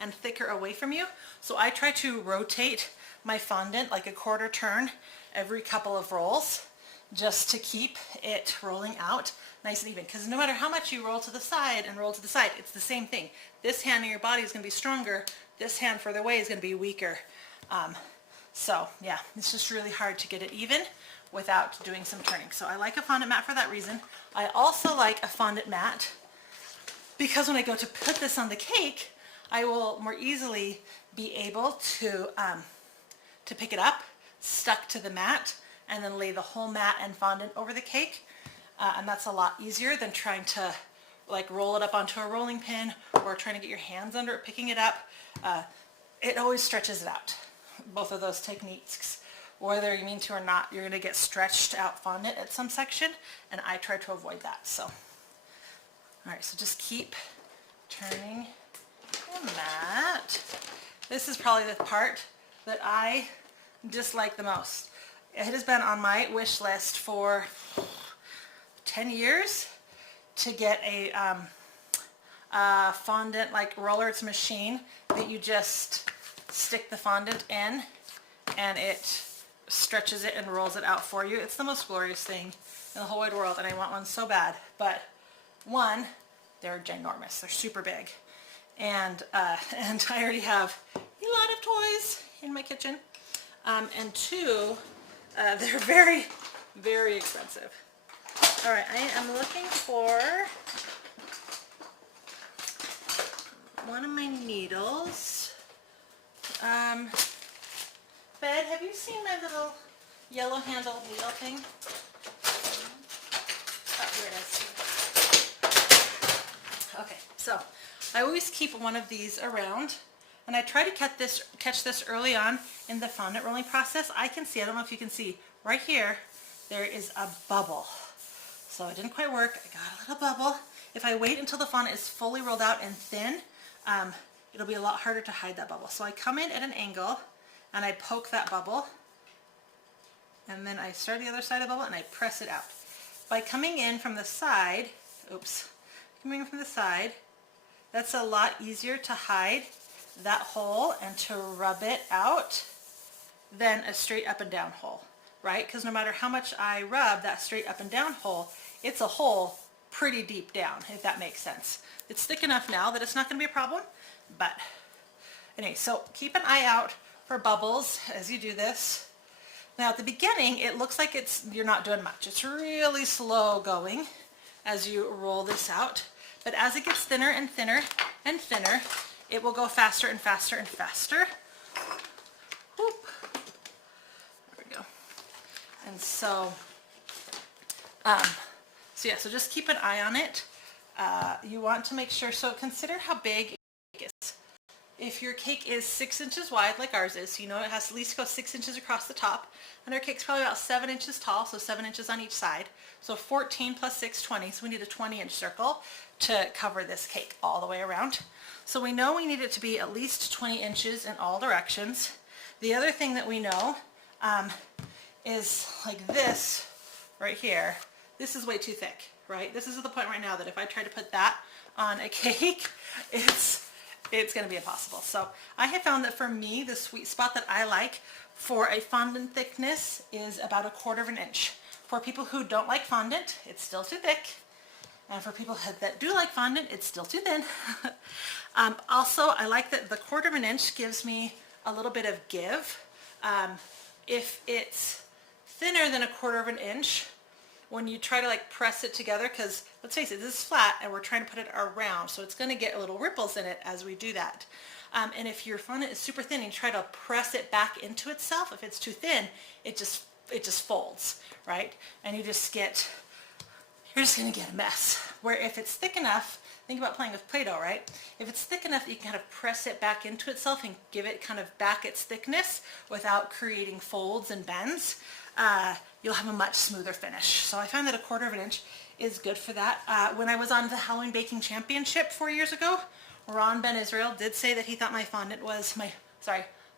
and thicker away from you. So I try to rotate my fondant like a quarter turn every couple of rolls, just to keep it rolling out nice and even. Because no matter how much you roll to the side and roll to the side, it's the same thing. This hand in your body is going to be stronger. This hand further away is going to be weaker. So yeah, it's just really hard to get it even without doing some turning. So I like a fondant mat for that reason. I also like a fondant mat because when I go to put this on the cake, I will more easily be able to pick it up, stuck to the mat, and then lay the whole mat and fondant over the cake. And that's a lot easier than trying to like roll it up onto a rolling pin or trying to get your hands under it, picking it up. It always stretches it out. Both of those techniques, whether you mean to or not, you're going to get stretched out fondant at some section, and I try to avoid that. So, all right, so just keep turning the mat. This is probably the part that I dislike the most. It has been on my wish list for 10 years to get a fondant like roller. It's a machine that you just stick the fondant in and it stretches it and rolls it out for you. It's the most glorious thing in the whole wide world, and I want one so bad. But one, they're ginormous. They're super big. And I already have a lot of toys in my kitchen. And two, they're very, very expensive. All right, I am looking for one of my needles. Bed, have you seen my little yellow handled needle thing? Oh, here it is. Okay, so I always keep one of these around, and I try to catch this early on in the fondant rolling process. I can see, I don't know if you can see, right here, there is a bubble. So it didn't quite work. I got a little bubble. If I wait until the fondant is fully rolled out and thin, it'll be a lot harder to hide that bubble. So I come in at an angle and I poke that bubble, and then I start the other side of the bubble and I press it out. By coming in from the side, coming in from the side, that's a lot easier to hide that hole and to rub it out than a straight up and down hole, right? Because no matter how much I rub that straight up and down hole, it's a hole pretty deep down, if that makes sense. It's thick enough now that it's not going to be a problem, but anyway, so keep an eye out for bubbles as you do this. Now at the beginning, it looks like you're not doing much. It's really slow going as you roll this out, but as it gets thinner and thinner and thinner, it will go faster and faster and faster. Whoop. There we go. And so, yeah, so just keep an eye on it. You want to make sure, so consider how big it is. If your cake is 6 inches wide like ours is, so you know it has at least go 6 inches across the top, and our cake's probably about 7 inches tall, so 7 inches on each side. So 14 plus 6, 20, so we need a 20-inch circle to cover this cake all the way around. So we know we need it to be at least 20 inches in all directions. The other thing that we know is like this right here. This is way too thick, right? This is at the point right now that if I try to put that on a cake, it's going to be impossible. So I have found that for me, the sweet spot that I like for a fondant thickness is about 1/4 of an inch. For people who don't like fondant, it's still too thick. And for people that do like fondant, it's still too thin. Also, I like that the 1/4 of an inch gives me a little bit of give. If it's thinner than 1/4 of an inch, when you try to like press it together, because let's face it, this is flat and we're trying to put it around, so it's going to get little ripples in it as we do that. And if your fondant is super thin and you try to press it back into itself, if it's too thin, it just folds, right? And you're just going to get a mess. Where if it's thick enough, think about playing with Play-Doh, right? If it's thick enough that you can kind of press it back into itself and give it kind of back its thickness without creating folds and bends, you'll have a much smoother finish. So I find that 1/4 of an inch is good for that. When I was on the Halloween Baking Championship 4 years ago, Ron Ben Israel did say that he thought my fondant was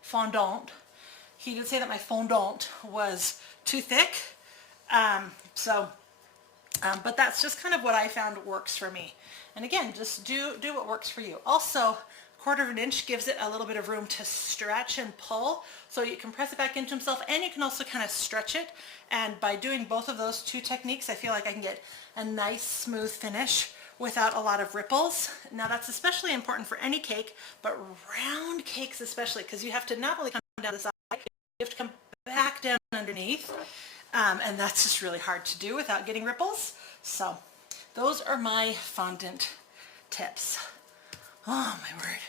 fondant. He did say that my fondant was too thick. But that's just kind of what I found works for me. And again, just do what works for you. Also, 1/4 of an inch gives it a little bit of room to stretch and pull, so you can press it back into himself, and you can also kind of stretch it. And by doing both of those two techniques, I feel like I can get a nice smooth finish without a lot of ripples. Now that's especially important for any cake, but round cakes especially, because you have to not only come down the side, you have to come back down underneath. And that's just really hard to do without getting ripples. So those are my fondant tips. Oh my word.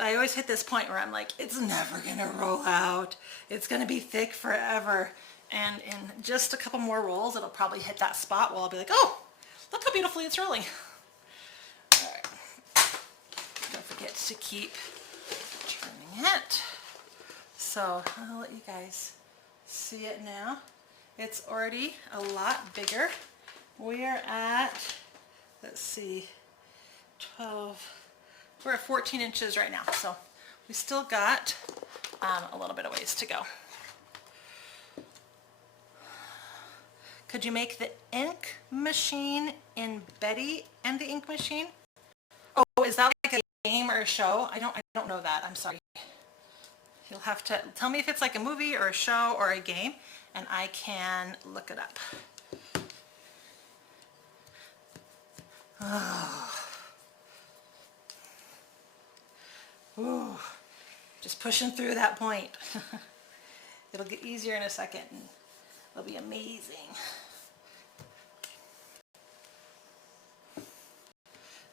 I always hit this point where I'm like, it's never gonna roll out. It's gonna be thick forever. And in just a couple more rolls, it'll probably hit that spot where I'll be like, oh, look how beautifully it's rolling. All right. Don't forget to keep turning it. So I'll let you guys see it now. It's already a lot bigger. We are at, let's see, 12, we're at 14 inches right now, so we still got a little bit of ways to go. Could you make the ink machine in Betty and the ink machine? Oh, is that like a game or a show? I don't know that. I'm sorry. You'll have to tell me if it's like a movie or a show or a game, and I can look it up. Oh. Ooh, just pushing through that point. It'll get easier in a second, and it'll be amazing.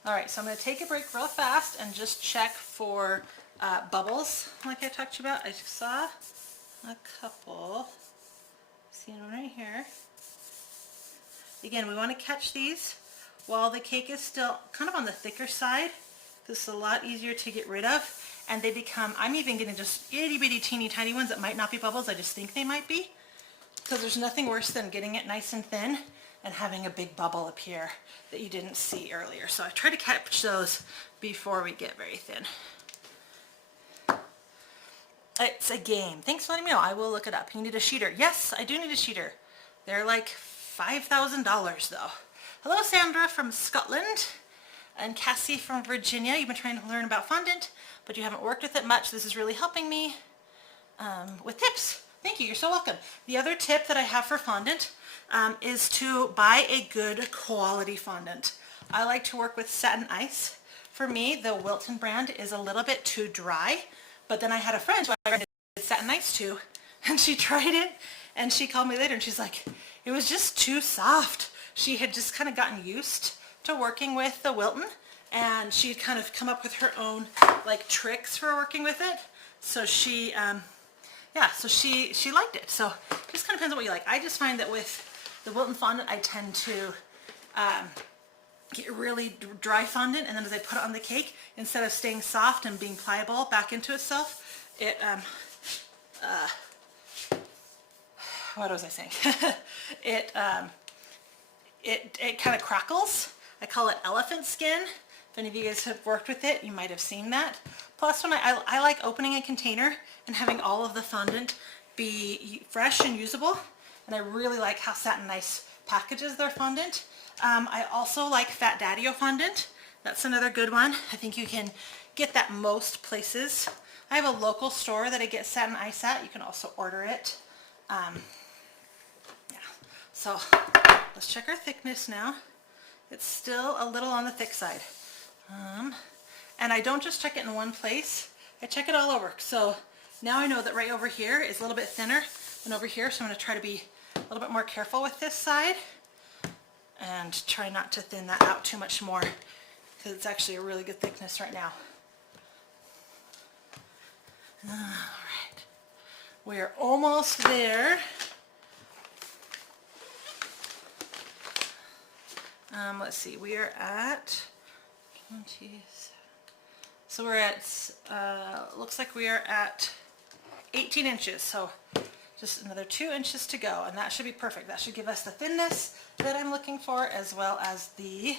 All right, so I'm going to take a break real fast and just check for bubbles, like I talked to you about. I saw a couple. See one right here. Again, we want to catch these while the cake is still kind of on the thicker side, because it's a lot easier to get rid of. And they become, I'm even getting just itty bitty teeny tiny ones that might not be bubbles, I just think they might be. Because there's nothing worse than getting it nice and thin and having a big bubble appear that you didn't see earlier. So I try to catch those before we get very thin. It's a game. Thanks for letting me know. I will look it up. You need a sheeter. Yes, I do need a sheeter. They're like $5,000 though. Hello Sandra from Scotland and Cassie from Virginia. You've been trying to learn about fondant, but you haven't worked with it much. This is really helping me with tips. Thank you. You're so welcome. The other tip that I have for fondant is to buy a good quality fondant. I like to work with satin ice. For me, the Wilton brand is a little bit too dry, but then I had a friend who I recommended satin ice to, and she tried it, and she called me later, and she's like, it was just too soft. She had just kind of gotten used to working with the Wilton, and she'd kind of come up with her own like tricks for working with it. So she, yeah, so she liked it. So it just kind of depends on what you like. I just find that with the Wilton fondant, I tend to get really dry fondant, and then as I put it on the cake, instead of staying soft and being pliable back into itself, it, what was I saying? it kind of crackles. I call it elephant skin. If any of you guys have worked with it, you might have seen that. Plus, when I like opening a container and having all of the fondant be fresh and usable, and I really like how Satin Nice packages their fondant. I also like Fat Daddy-O fondant. That's another good one. I think you can get that most places. I have a local store that I get Satin Ice at. You can also order it. Yeah. So let's check our thickness now. It's still a little on the thick side. And I don't just check it in one place. I check it all over. So now I know that right over here is a little bit thinner than over here. So I'm going to try to be a little bit more careful with this side and try not to thin that out too much more, because it's actually a really good thickness right now. All right, we're almost there. Let's see, we are at 27. So we're at, looks like we are at 18 inches. So just another 2 inches to go, and that should be perfect. That should give us the thinness that I'm looking for, as well as the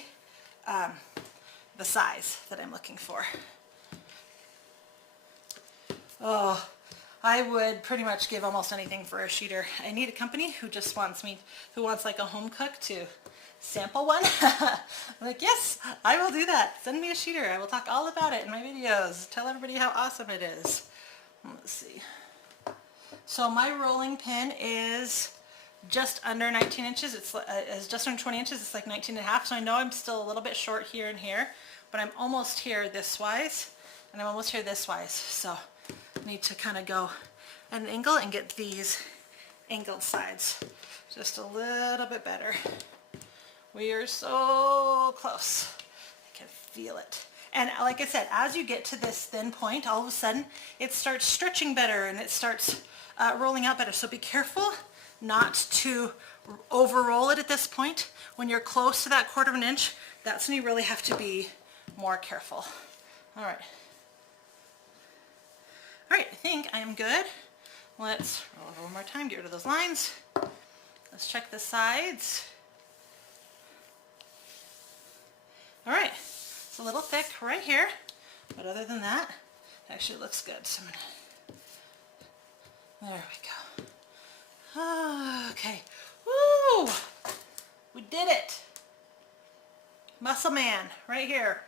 size that I'm looking for. Oh, I would pretty much give almost anything for a sheeter. I need a company who just wants like a home cook to sample one. I'm like, yes, I will do that. Send me a sheeter. I will talk all about it in my videos. Tell everybody how awesome it is. Let's see. So my rolling pin is just under 19 inches. It's just under 20 inches. It's like 19 and a half. So I know I'm still a little bit short here and here, but I'm almost here this wise, and I'm almost here this wise. So I need to kind of go at an angle and get these angled sides just a little bit better. We are so close. I can feel it. And like I said, as you get to this thin point, all of a sudden it starts stretching better and it starts rolling out better. So be careful not to over roll it at this point. When you're close to that 1/4 of an inch, that's when you really have to be more careful. All right. All right, I think I'm good. Let's roll over one more time, get rid of those lines. Let's check the sides. All right, it's a little thick right here, but other than that, it actually looks good. So there we go. Okay, woo! did it. Muscle man, right here.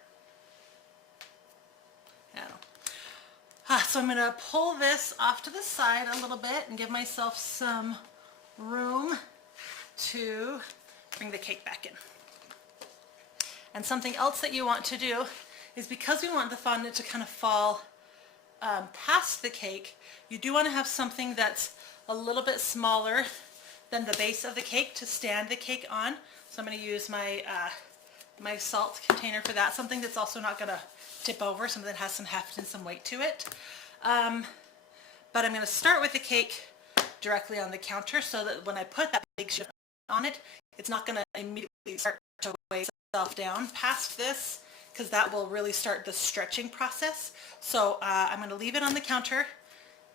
So I'm going to pull this off to the side a little bit and give myself some room to bring the cake back in. And something else that you want to do is, because we want the fondant to kind of fall past the cake, you do want to have something that's a little bit smaller than the base of the cake to stand the cake on. So I'm going to use my my salt container for that, something that's also not going to tip over, something that has some heft and some weight to it. But I'm going to start with the cake directly on the counter so that when I put that big sheet on it, it's not going to immediately start to weigh itself down past this, because that will really start the stretching process. So I'm going to leave it on the counter,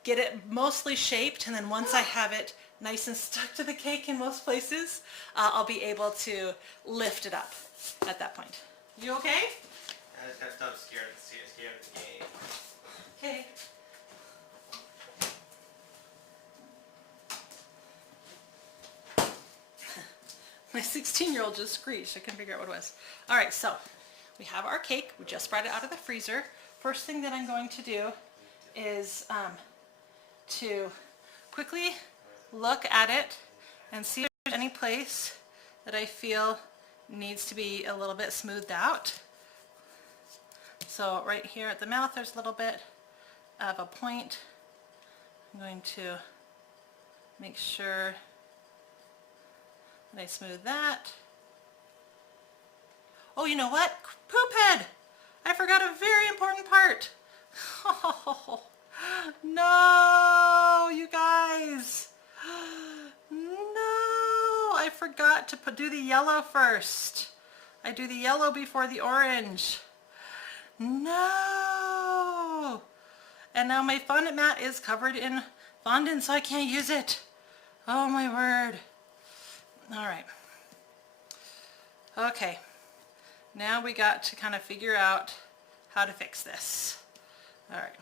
get it mostly shaped, and then once I have it nice and stuck to the cake in most places, I'll be able to lift it up at that point. You okay? I just got stuff scared of the game. Okay. My 16-year-old just screeched. I couldn't figure out what it was. All right, so we have our cake. We just brought it out of the freezer. First thing that I'm going to do is to quickly look at it and see if there's any place that I feel needs to be a little bit smoothed out. So right here at the mouth, there's a little bit of a point. I'm going to make sure that I smooth that. Oh, you know what? Poop head! I forgot a very important part. Oh, no, you guys. No, I forgot to do the yellow first. I do the yellow before the orange. No. And now my fondant mat is covered in fondant, so I can't use it. Oh my word. All right. Okay. Now we got to kind of figure out how to fix this. All right.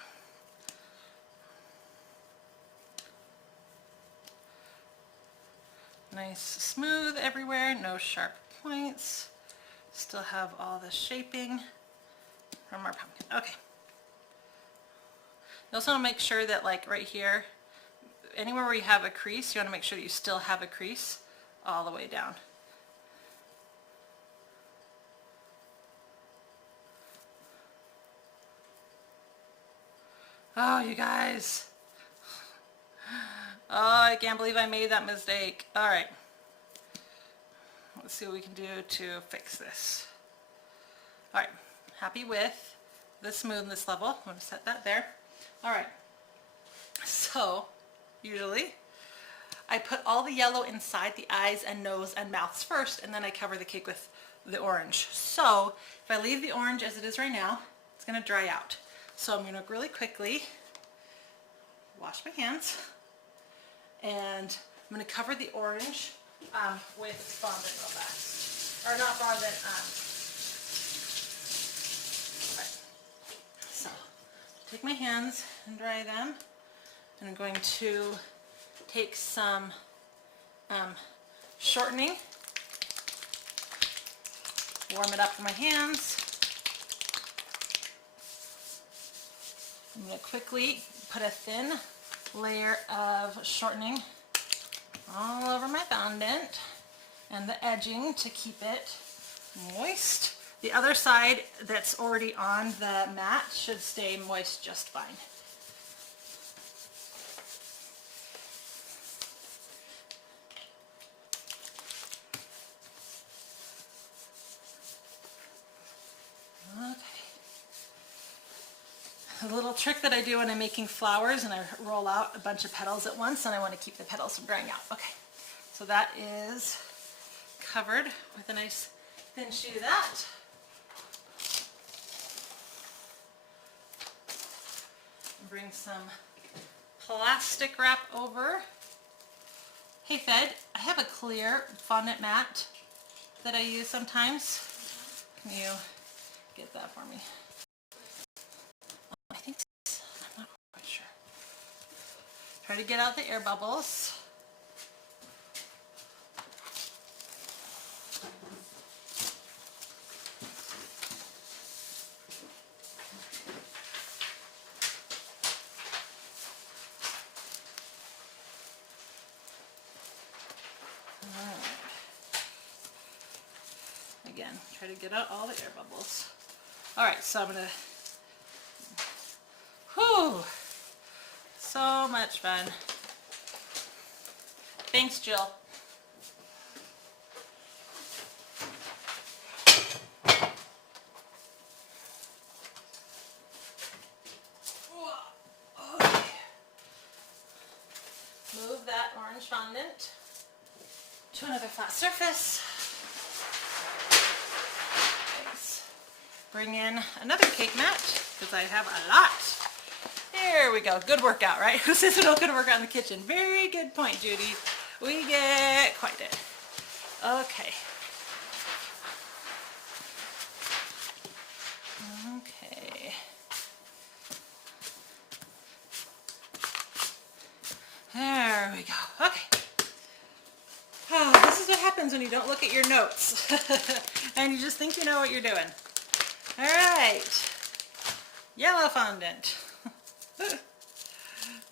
Nice smooth everywhere, no sharp points. Still have all the shaping from our pumpkin. Okay. You also want to make sure that, like right here, anywhere where you have a crease, you want to make sure that you still have a crease all the way down. Oh, you guys. Oh, I can't believe I made that mistake. All right. Let's see what we can do to fix this. All right. Happy with the smoothness level. I'm going to set that there. All right. So, usually, I put all the yellow inside the eyes and nose and mouths first, and then I cover the cake with the orange. So, if I leave the orange as it is right now, it's going to dry out. So I'm going to really quickly wash my hands, and I'm going to cover the orange with fondant real fast. Or not fondant, right. So, take my hands and dry them, and I'm going to take some shortening, warm it up in my hands. I'm going to quickly put a thin layer of shortening all over my fondant and the edging to keep it moist. The other side that's already on the mat should stay moist just fine. A little trick that I do when I'm making flowers and I roll out a bunch of petals at once, and I want to keep the petals from drying out. Okay, so that is covered with a nice thin sheet of that. Bring some plastic wrap over. Hey Fed, I have a clear fondant mat that I use sometimes. Can you get that for me? I'm not quite sure. Try to get out the air bubbles. Again, try to get out all the air bubbles. All right, so I'm gonna, whew, so much fun. Thanks, Jill. Okay. Move that orange fondant to another flat surface. Nice. Bring in another cake mat because I have a lot. There we go. Good workout, right? Who says we don't good workout in the kitchen? Very good point, Judy. We get quite it. Okay. Okay. There we go. Okay. Oh, this is what happens when you don't look at your notes and you just think you know what you're doing. All right. Yellow fondant.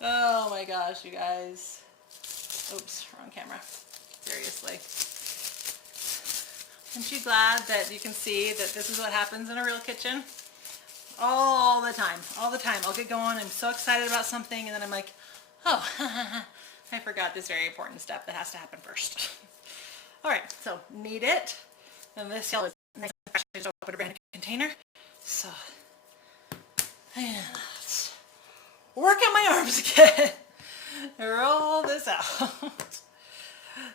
Oh my gosh, you guys. Oops, wrong camera. Seriously. Aren't you glad that you can see that this is what happens in a real kitchen? All the time. All the time. I'll get going. I'm so excited about something and then I'm like, oh, I forgot this very important step that has to happen first. All right, so knead it. And this yellow is nice and just open a brand new container. So, and let's work on my arms again. Roll this out.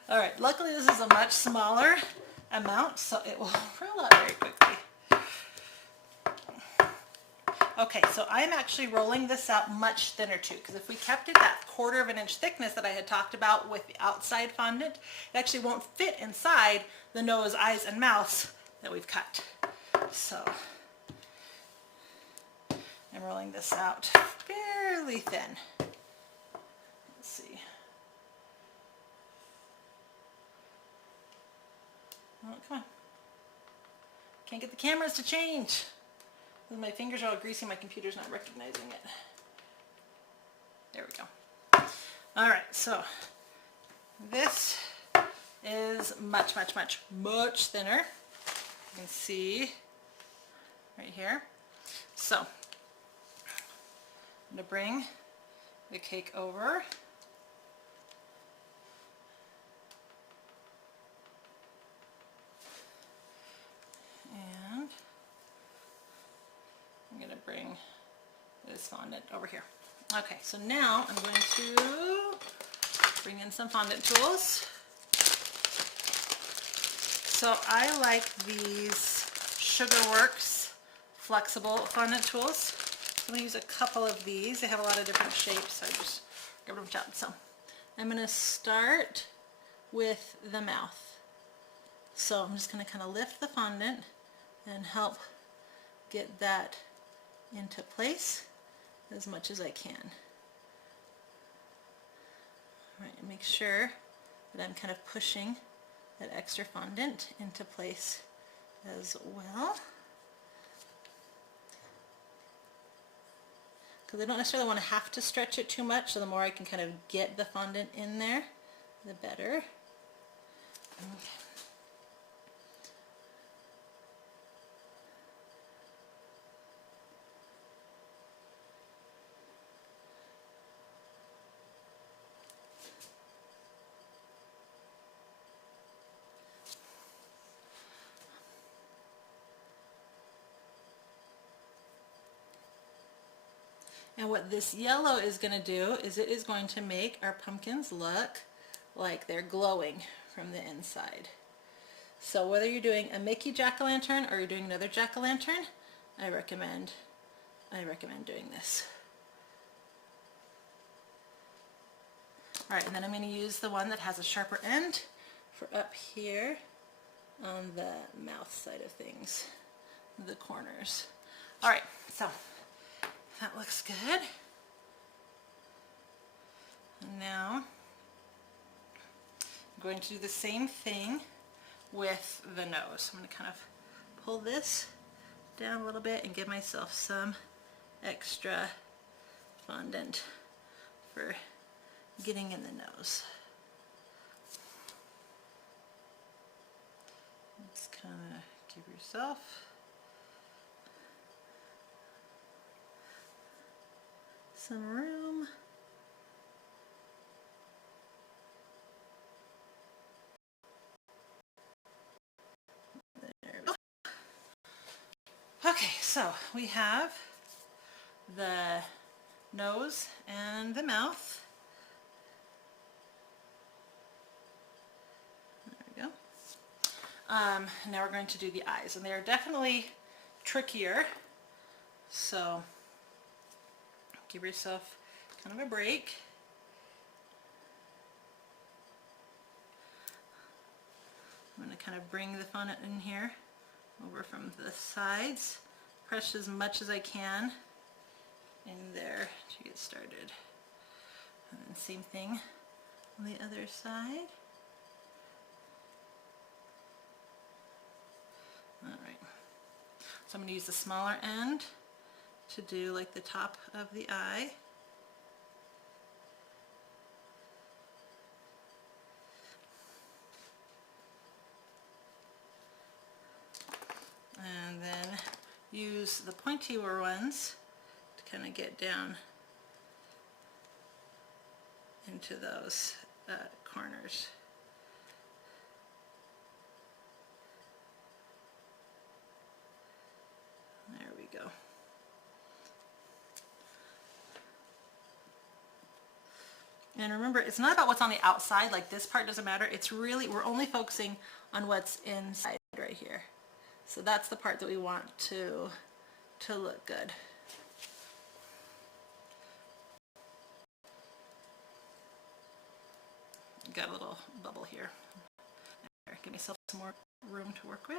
All right, luckily this is a much smaller amount, so it will roll out very quickly. Okay, so I'm actually rolling this out much thinner too, because if we kept it that 1/4 of an inch thickness that I had talked about with the outside fondant, it actually won't fit inside the nose, eyes, and mouth that we've cut. So I'm rolling this out fairly thin. Let's see. Oh, come on. Can't get the cameras to change. My fingers are all greasy, my computer's not recognizing it. There we go. All right, so this is much, much, much, much thinner. You can see right here. So I'm going to bring the cake over. And I'm going to bring this fondant over here. Okay, so now I'm going to bring in some fondant tools. So I like these Sugarworks flexible fondant tools. I'm going to use a couple of these. They have a lot of different shapes, so I just grabbed them out. So I'm going to start with the mouth. So I'm just going to kind of lift the fondant and help get that into place as much as I can. All right, and make sure that I'm kind of pushing that extra fondant into place as well. Because I don't necessarily want to have to stretch it too much, so the more I can kind of get the fondant in there, the better. Okay. And what this yellow is going to do is it is going to make our pumpkins look like they're glowing from the inside. So whether you're doing a Mickey jack-o'-lantern or you're doing another jack-o'-lantern, I recommend doing this. All right, and then I'm going to use the one that has a sharper end for up here on the mouth side of things, the corners. All right, so that looks good. And now I'm going to do the same thing with the nose. I'm going to kind of pull this down a little bit and give myself some extra fondant for getting in the nose. kind of give yourself some room. There we go. Okay, so we have the nose and the mouth. There we go. Now we're going to do the eyes, and they are definitely trickier, so give yourself kind of a break. I'm going to kind of bring the fondant in here over from the sides, press as much as I can in there to get started. And then same thing on the other side. Alright, so I'm going to use the smaller end to do like the top of the eye. And then use the pointier ones to kind of get down into those corners. There we go. And remember, it's not about what's on the outside, like this part doesn't matter. It's really, we're only focusing on what's inside right here. So that's the part that we want to look good. Got a little bubble here. There, give myself some more room to work with.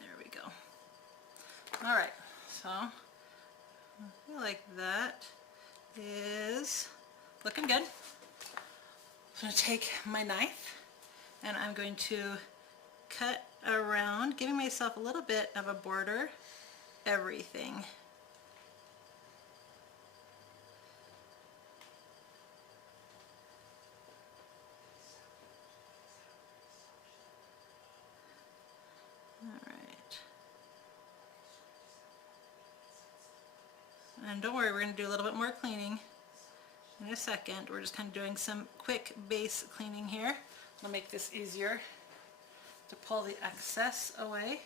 There we go. All right, so I feel like that is looking good. I'm going to take my knife and I'm going to cut around, giving myself a little bit of a border, everything. And don't worry, we're going to do a little bit more cleaning in a second. We're just kind of doing some quick base cleaning here. It'll make this easier to pull the excess away.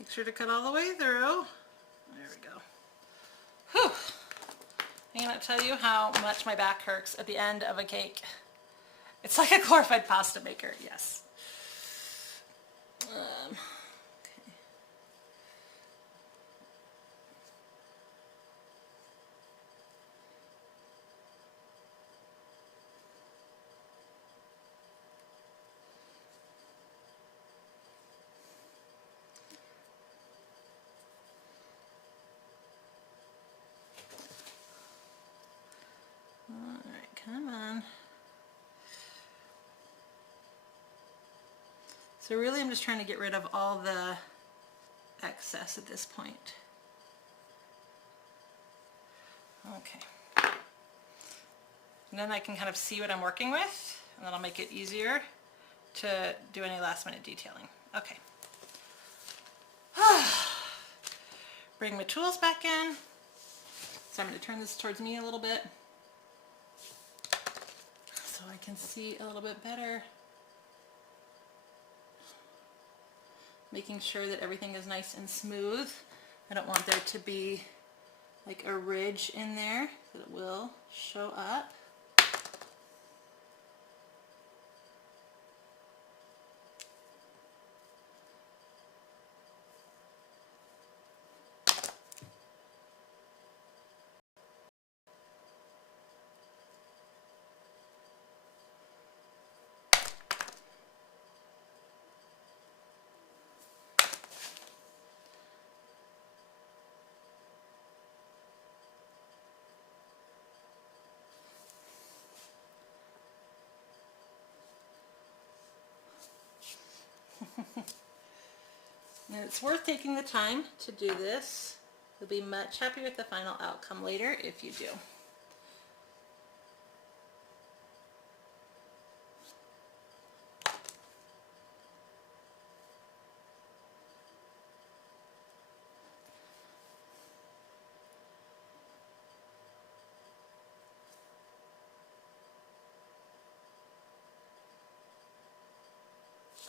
Make sure to cut all the way through. There we go. Whew. I cannot tell you how much my back hurts at the end of a cake. It's like a glorified pasta maker, yes. Okay. Alright, come on. So really I'm just trying to get rid of all the excess at this point. Okay. And then I can kind of see what I'm working with, and that'll make it easier to do any last minute detailing. Okay. Bring my tools back in. So I'm going to turn this towards me a little bit so I can see a little bit better. Making sure that everything is nice and smooth. I don't want there to be like a ridge in there, but it will show up. And it's worth taking the time to do this. You'll be much happier with the final outcome later if you do.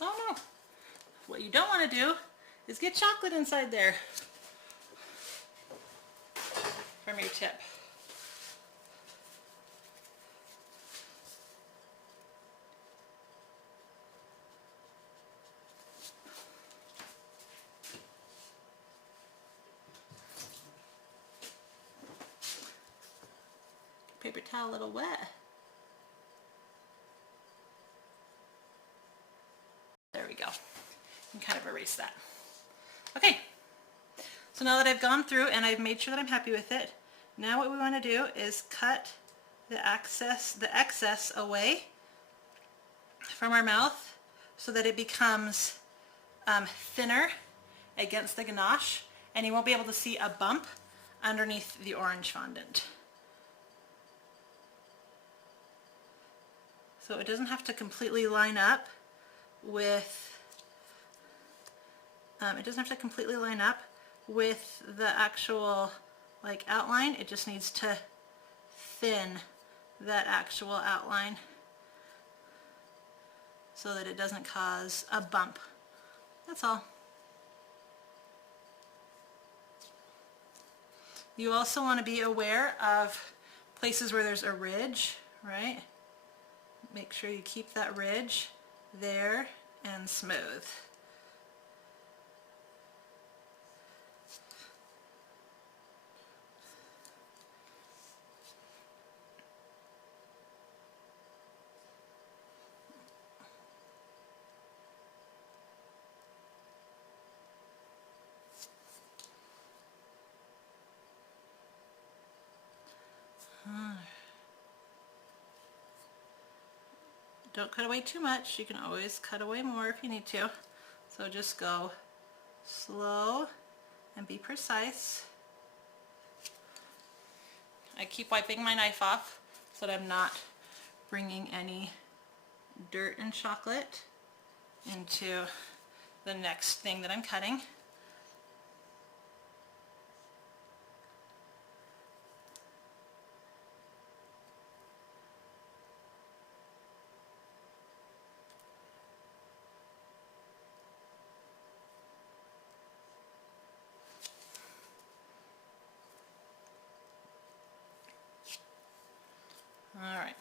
Oh no! What you don't want to do is get chocolate inside there from your tip. Paper towel a little wet. There we go. And kind of erase that. Okay, so now that I've gone through and I've made sure that I'm happy with it, now what we want to do is cut the excess away from our mouth so that it becomes thinner against the ganache, and you won't be able to see a bump underneath the orange fondant. So it doesn't have to completely line up with the actual like outline. It just needs to thin that actual outline so that it doesn't cause a bump. That's all. You also want to be aware of places where there's a ridge, right? Make sure you keep that ridge there and smooth. Don't cut away too much. You can always cut away more if you need to. So just go slow and be precise. I keep wiping my knife off so that I'm not bringing any dirt and chocolate into the next thing that I'm cutting. Alright.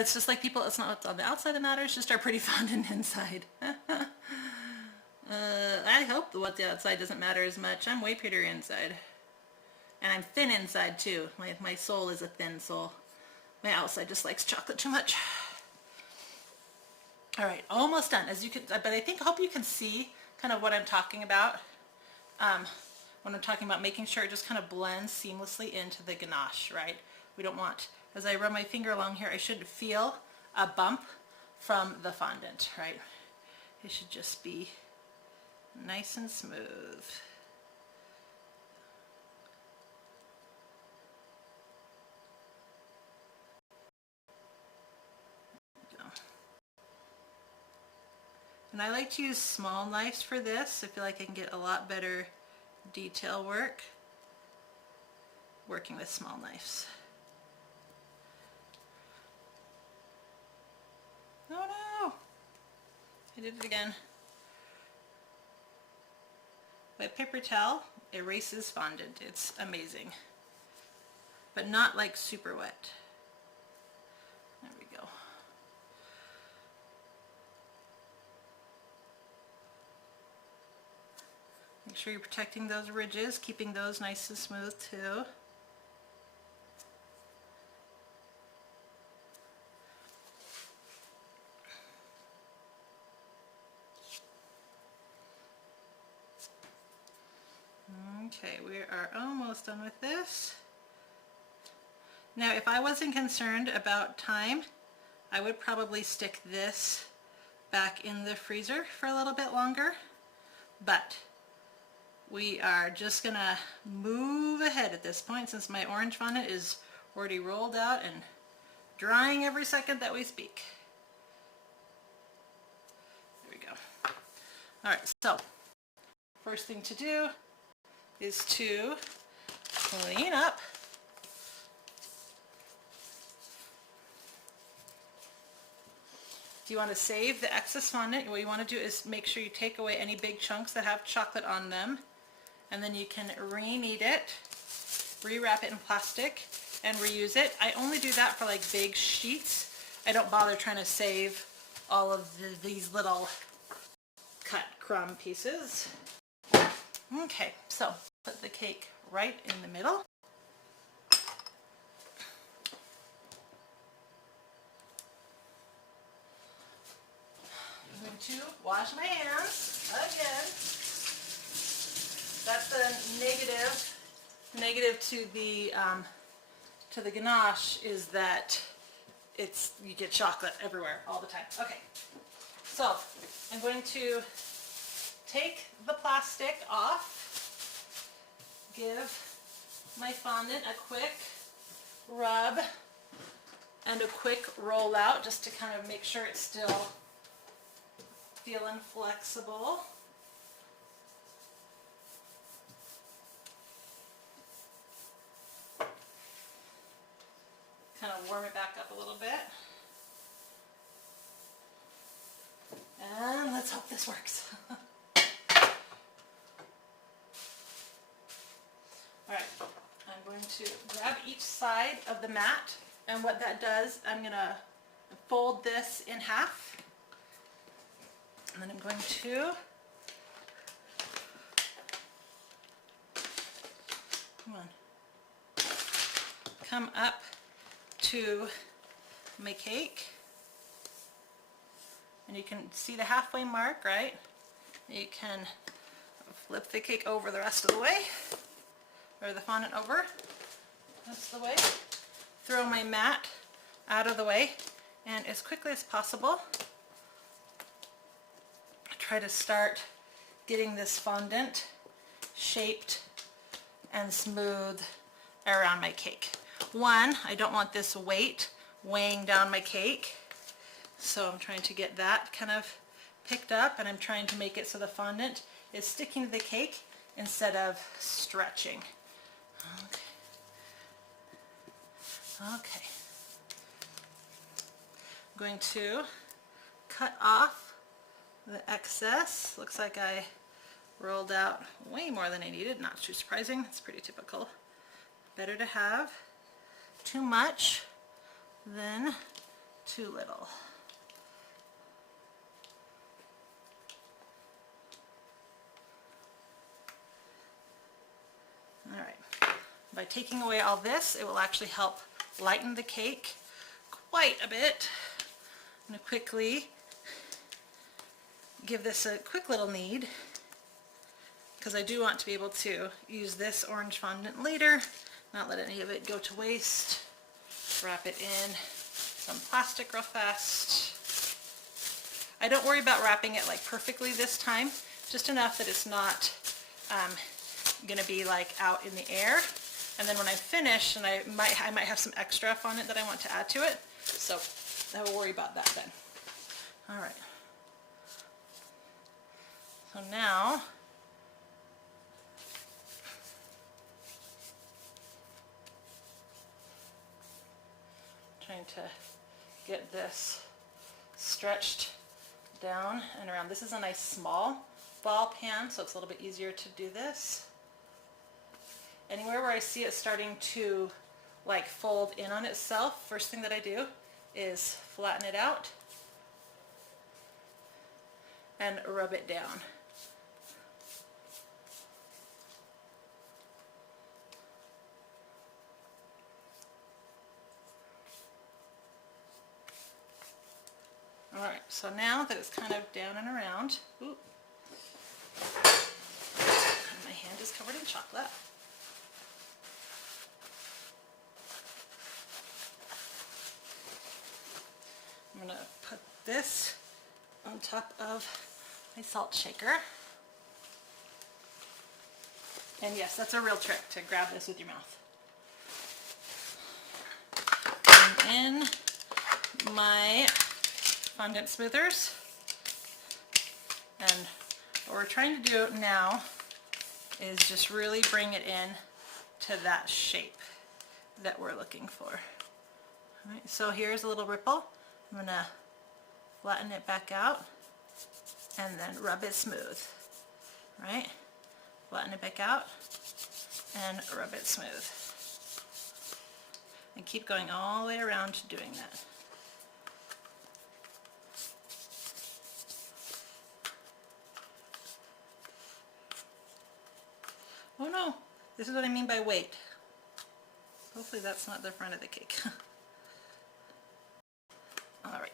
It's just like people, it's not what's on the outside that matters, just our pretty fondant inside. I hope what the outside doesn't matter as much. I'm way prettier inside. And I'm thin inside too. My soul is a thin soul. My outside just likes chocolate too much. Alright, almost done. As you can, but I hope you can see kind of what I'm talking about. When I'm talking about making sure it just kind of blends seamlessly into the ganache, right? We don't want, as I run my finger along here, I shouldn't feel a bump from the fondant, right? It should just be nice and smooth. And I like to use small knives for this. I feel like I can get a lot better detail work working with small knives. Oh no! I did it again. Wet paper towel erases fondant. It's amazing. But not like super wet. There we go. Make sure you're protecting those ridges, keeping those nice and smooth too. Okay, we are almost done with this. Now, if I wasn't concerned about time, I would probably stick this back in the freezer for a little bit longer, but we are just gonna move ahead at this point since my orange fondant is already rolled out and drying every second that we speak. There we go. All right, so first thing to do is to clean up. If you want to save the excess fondant, what you want to do is make sure you take away any big chunks that have chocolate on them, and then you can re-knead it, rewrap it in plastic, and reuse it. I only do that for like big sheets. I don't bother trying to save all of these little cut crumb pieces. Okay, so put the cake right in the middle. I'm going to wash my hands again. That's the negative to the ganache, is that you get chocolate everywhere all the time. Okay, so I'm going to take the plastic off, give my fondant a quick rub and a quick roll out just to kind of make sure it's still feeling flexible. Kind of warm it back up a little bit. And let's hope this works. Alright, I'm going to grab each side of the mat, and what that does, I'm going to fold this in half, and then I'm going to come up to my cake, and you can see the halfway mark, right? You can flip the cake over the rest of the way, or the fondant over the rest of the way, throw my mat out of the way, and as quickly as possible try to start getting this fondant shaped and smooth around my cake. One, I don't want this weight weighing down my cake, so I'm trying to get that kind of picked up, and I'm trying to make it so the fondant is sticking to the cake instead of stretching. Okay. I'm going to cut off the excess. Looks like I rolled out way more than I needed. Not too surprising. It's pretty typical. Better to have too much than too little. All right. By taking away all this, it will actually help lighten the cake quite a bit. I'm going to quickly give this a quick little knead, because I do want to be able to use this orange fondant later, not let any of it go to waste. Wrap it in some plastic real fast. I don't worry about wrapping it like perfectly this time, just enough that it's not going to be like out in the air. And then when I'm finished, and I might have some extra fondant that I want to add to it, so I will worry about that then. All right. So now, trying to get this stretched down and around. This is a nice small ball pan, so it's a little bit easier to do this. Anywhere where I see it starting to like fold in on itself, first thing that I do is flatten it out and rub it down. Alright, so now that it's kind of down and around, ooh, my hand is covered in chocolate. I'm going to put this on top of my salt shaker. And yes, that's a real trick, to grab this with your mouth. And in my fondant smoothers. And what we're trying to do now is just really bring it in to that shape that we're looking for. All right, so here's a little ripple. I'm gonna flatten it back out and then rub it smooth, right? Flatten it back out and rub it smooth. And keep going all the way around doing that. Oh no, this is what I mean by weight. Hopefully that's not the front of the cake. Alright,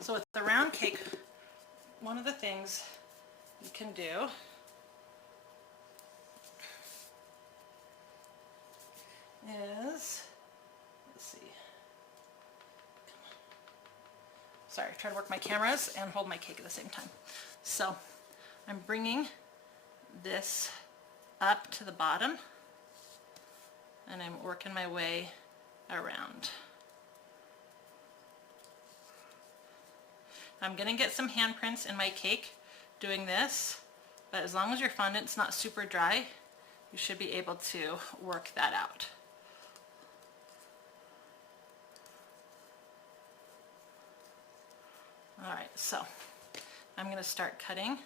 so with the round cake, one of the things you can do is, let's see, sorry, I try to work my cameras and hold my cake at the same time. So I'm bringing this up to the bottom and I'm working my way around. I'm going to get some handprints in my cake doing this, but as long as your fondant's not super dry, you should be able to work that out. Alright, so I'm going to start cutting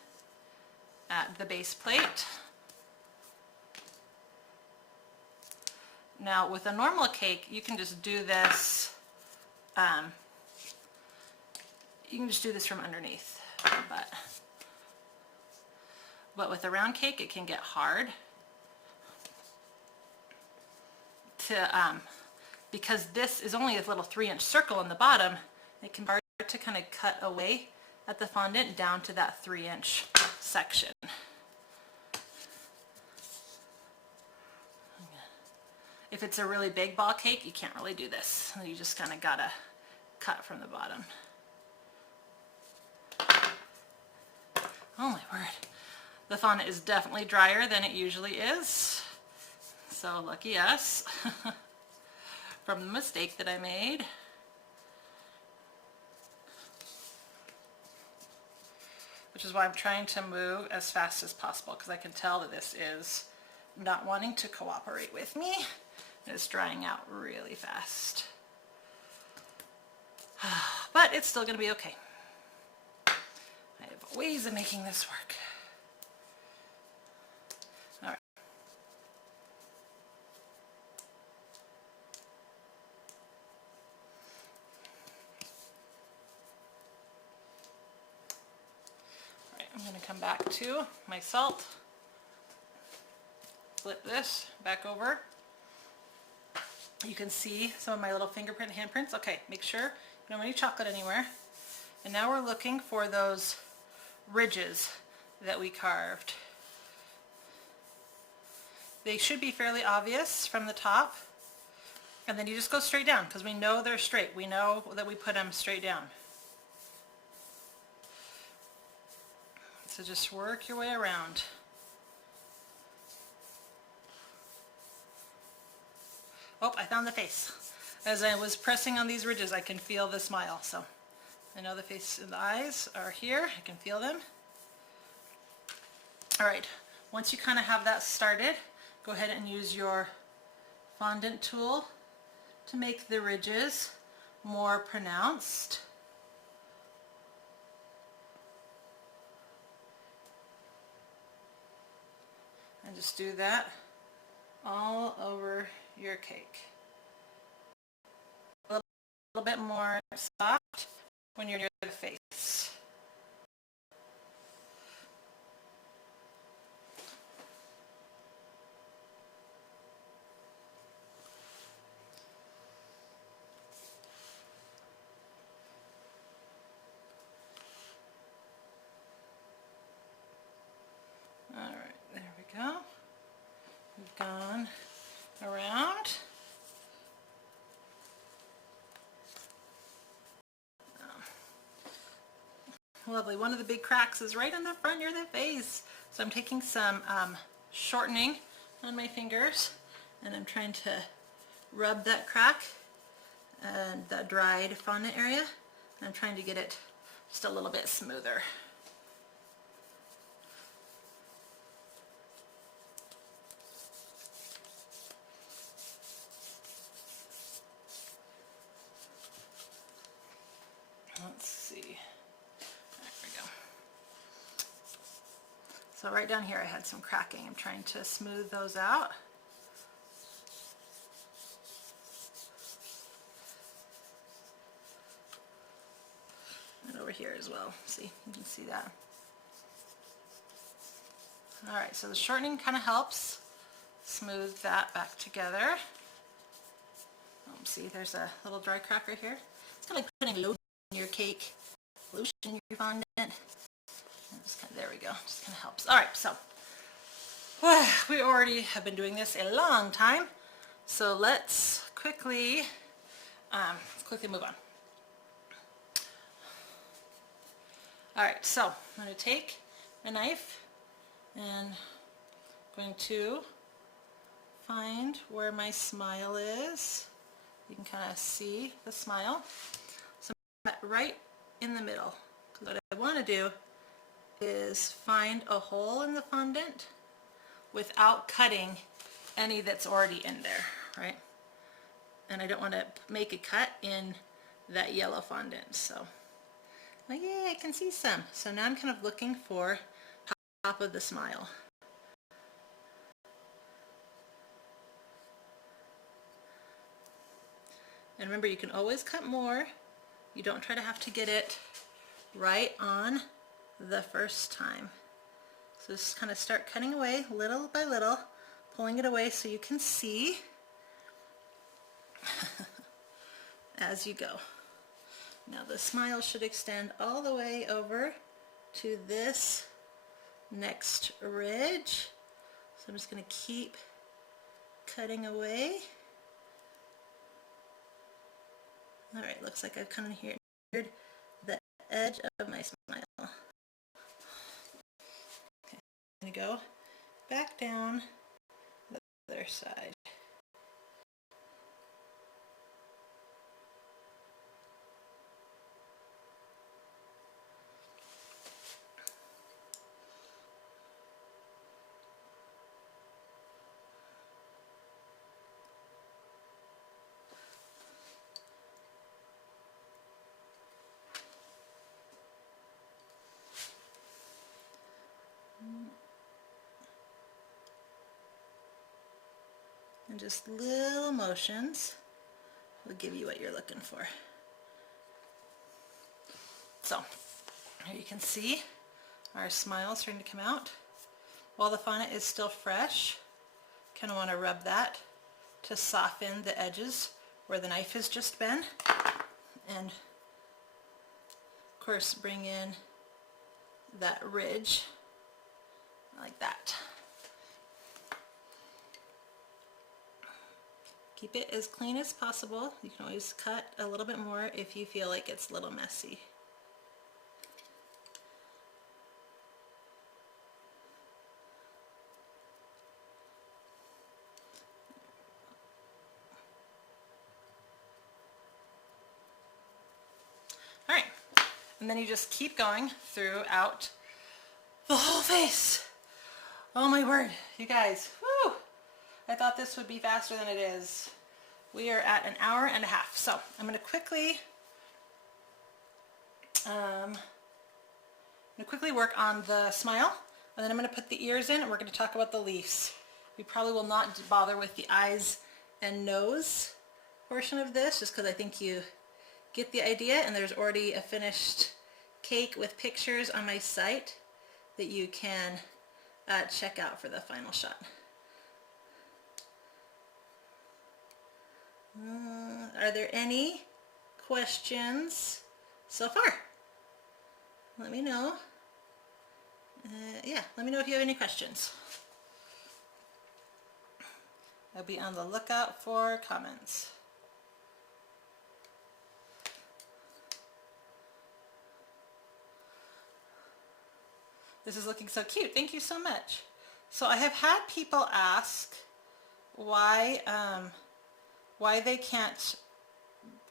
at the base plate. Now with a normal cake, you can just do this, from underneath, but with a round cake it can get hard to, because this is only a little 3-inch circle in the bottom, it can be hard to kind of cut away at the fondant down to that 3-inch section. If it's a really big ball cake, you can't really do this. You just kind of gotta cut from the bottom. Oh my word. The fondant is definitely drier than it usually is. So lucky us from the mistake that I made. Which is why I'm trying to move as fast as possible, because I can tell that this is not wanting to cooperate with me. It's drying out really fast. But it's still going to be okay. I have ways of making this work. Alright. Alright, I'm going to come back to my salt. Flip this back over. You can see some of my little fingerprint handprints. Okay, make sure you don't have any chocolate anywhere. And now we're looking for those ridges that we carved. They should be fairly obvious from the top. And then you just go straight down, because we know they're straight. We know that we put them straight down. So just work your way around. Oh, I found the face. As I was pressing on these ridges, I can feel the smile. So I know the face and the eyes are here. I can feel them. All right, once you kind of have that started, go ahead and use your fondant tool to make the ridges more pronounced. And just do that all over your cake. A little bit more soft when you're near the face. All right, there we go. We've gone around. Lovely. One of the big cracks is right on the front near the face. So I'm taking some shortening on my fingers and I'm trying to rub that crack and that dried fondant area. And I'm trying to get it just a little bit smoother. Let's see. There we go. So right down here I had some cracking. I'm trying to smooth those out. And over here as well. See, you can see that. Alright, so the shortening kind of helps smooth that back together. See, there's a little dry crack right here. It's kind of like putting lotion in your cake, lotion in your fondant. There we go, just kind of helps. Alright, so we already have been doing this a long time, so let's quickly move on. Alright, so I'm going to take a knife and I'm going to find where my smile is. You can kind of see the smile. So I'm right in the middle. What I want to do is find a hole in the fondant without cutting any that's already in there, right? And I don't want to make a cut in that yellow fondant. So, oh yeah, I can see some. So now I'm kind of looking for top of the smile. And remember, you can always cut more. You don't try to have to get it right on the first time. So just kind of start cutting away little by little, pulling it away so you can see as you go. Now the smile should extend all the way over to this next ridge. So I'm just going to keep cutting away. Alright, looks like I've kind of heard the edge of my smile. Okay, I'm going to go back down the other side. And just little motions will give you what you're looking for. So, here you can see our smile starting to come out. While the fondant is still fresh, kind of want to rub that to soften the edges where the knife has just been. And of course bring in that ridge like that. Keep it as clean as possible. You can always cut a little bit more if you feel like it's a little messy. Alright, and then you just keep going throughout the whole face. Oh my word, you guys, whew! I thought this would be faster than it is. We are at 1.5 hours. So I'm going to quickly work on the smile, and then I'm going to put the ears in, and we're going to talk about the leaves. We probably will not bother with the eyes and nose portion of this, just because I think you get the idea, and there's already a finished cake with pictures on my site that you can check out for the final shot. Are there any questions so far? Let me know. Yeah, let me know if you have any questions. I'll be on the lookout for comments. This is looking so cute. Thank you so much. So I have had people ask why they can't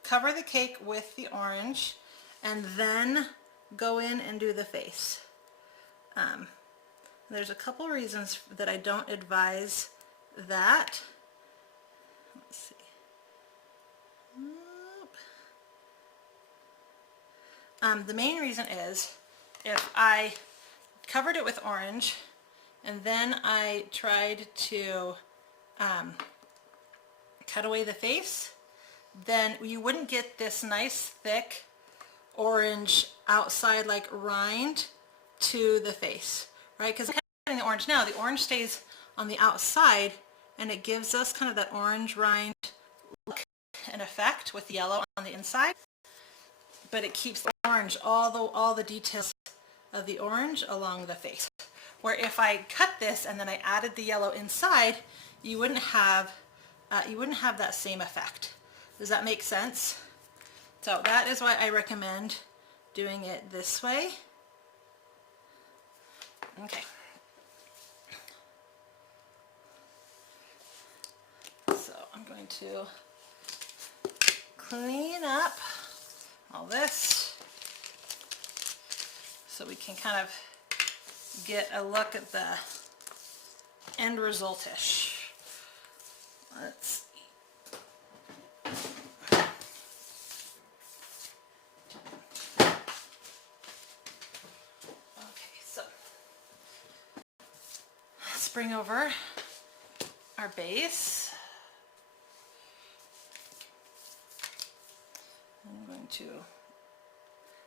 cover the cake with the orange and then go in and do the face. There's a couple reasons that I don't advise that. Let's see. The main reason is if I covered it with orange and then I tried to cut away the face, then you wouldn't get this nice thick orange outside like rind to the face, right? Because I'm cutting the orange now, the orange stays on the outside and it gives us kind of that orange rind look and effect with yellow on the inside, but it keeps the orange, all the details of the orange along the face. Where if I cut this and then I added the yellow inside, you wouldn't have that same effect. Does that make sense? So that is why I recommend doing it this way. Okay. So I'm going to clean up all this so we can kind of get a look at the end result-ish. Let's see. Okay, so let's bring over our base. I'm going to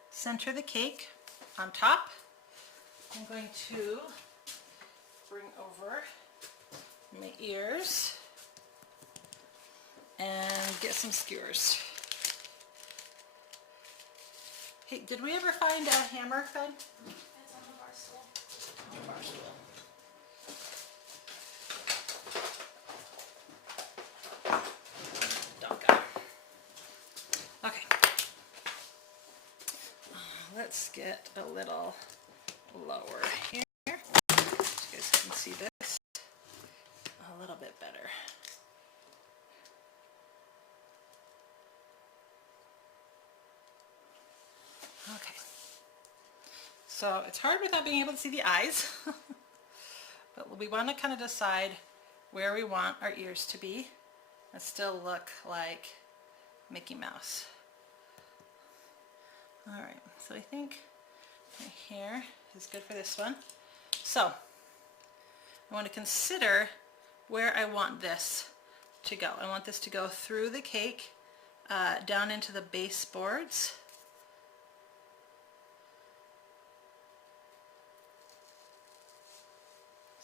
center the cake on top. I'm going to bring over my ears and get some skewers. Hey, did we ever find a hammer, Fed? It's on the bar stool. On the bar stool. Doggone. Okay. Let's get a little lower here so you guys can see this a little bit better. Okay, so it's hard without being able to see the eyes, but we want to kind of decide where we want our ears to be and still look like Mickey Mouse. Alright, so I think right here is good for this one. So I want to consider where I want this to go. I want this to go through the cake down into the baseboards.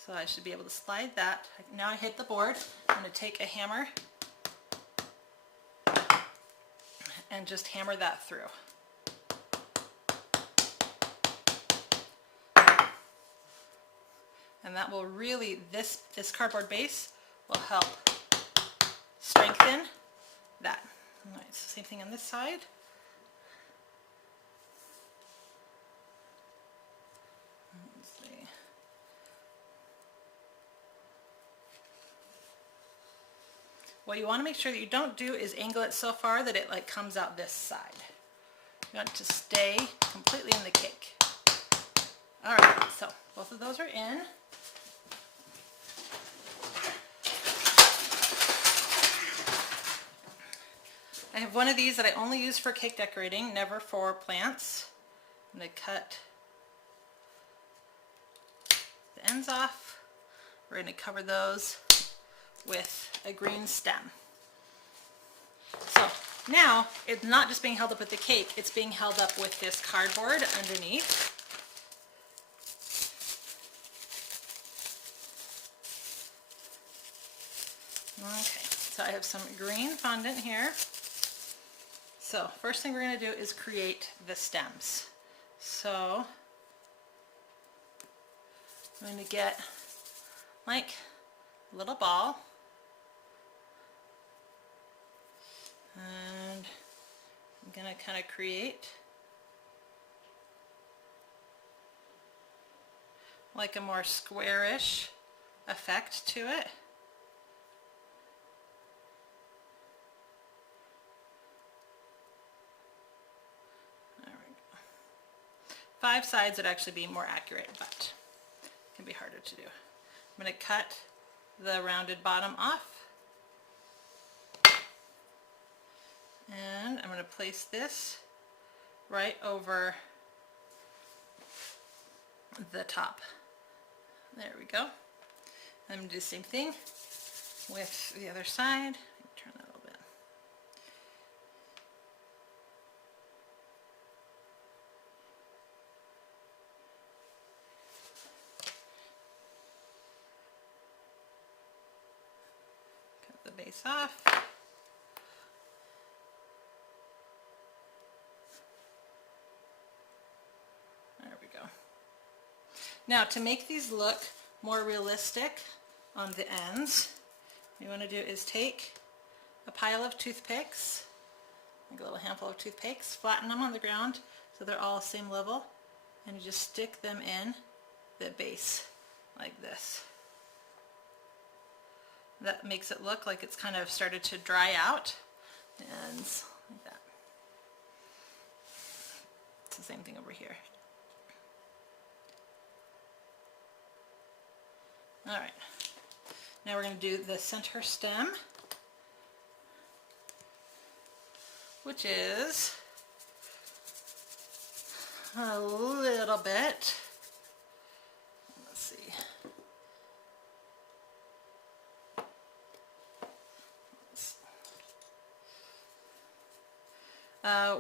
So I should be able to slide that. Now I hit the board. I'm going to take a hammer and just hammer that through. And that will really, this cardboard base will help strengthen that. All right, so same thing on this side. Let's see. What you want to make sure that you don't do is angle it so far that it like comes out this side. You want it to stay completely in the cake. All right, so both of those are in. I have one of these that I only use for cake decorating, never for plants. I'm going to cut the ends off. We're going to cover those with a green stem. So now it's not just being held up with the cake, it's being held up with this cardboard underneath. Okay, so I have some green fondant here. So first thing we're going to do is create the stems. So I'm going to get like a little ball and I'm going to kind of create like a more squarish effect to it. There we go. 5 sides would actually be more accurate, but it can be harder to do. I'm going to cut the rounded bottom off. And I'm going to place this right over the top. There we go. I'm going to do the same thing with the other side. Turn that a little bit. Cut the base off. There we go. Now to make these look more realistic on the ends, what you want to do is take a pile of toothpicks, like a little handful of toothpicks, flatten them on the ground so they're all same level, and you just stick them in the base like this. That makes it look like it's kind of started to dry out, and like that. It's the same thing over here. Alright, now we're going to do the center stem, which is a little bit, let's see,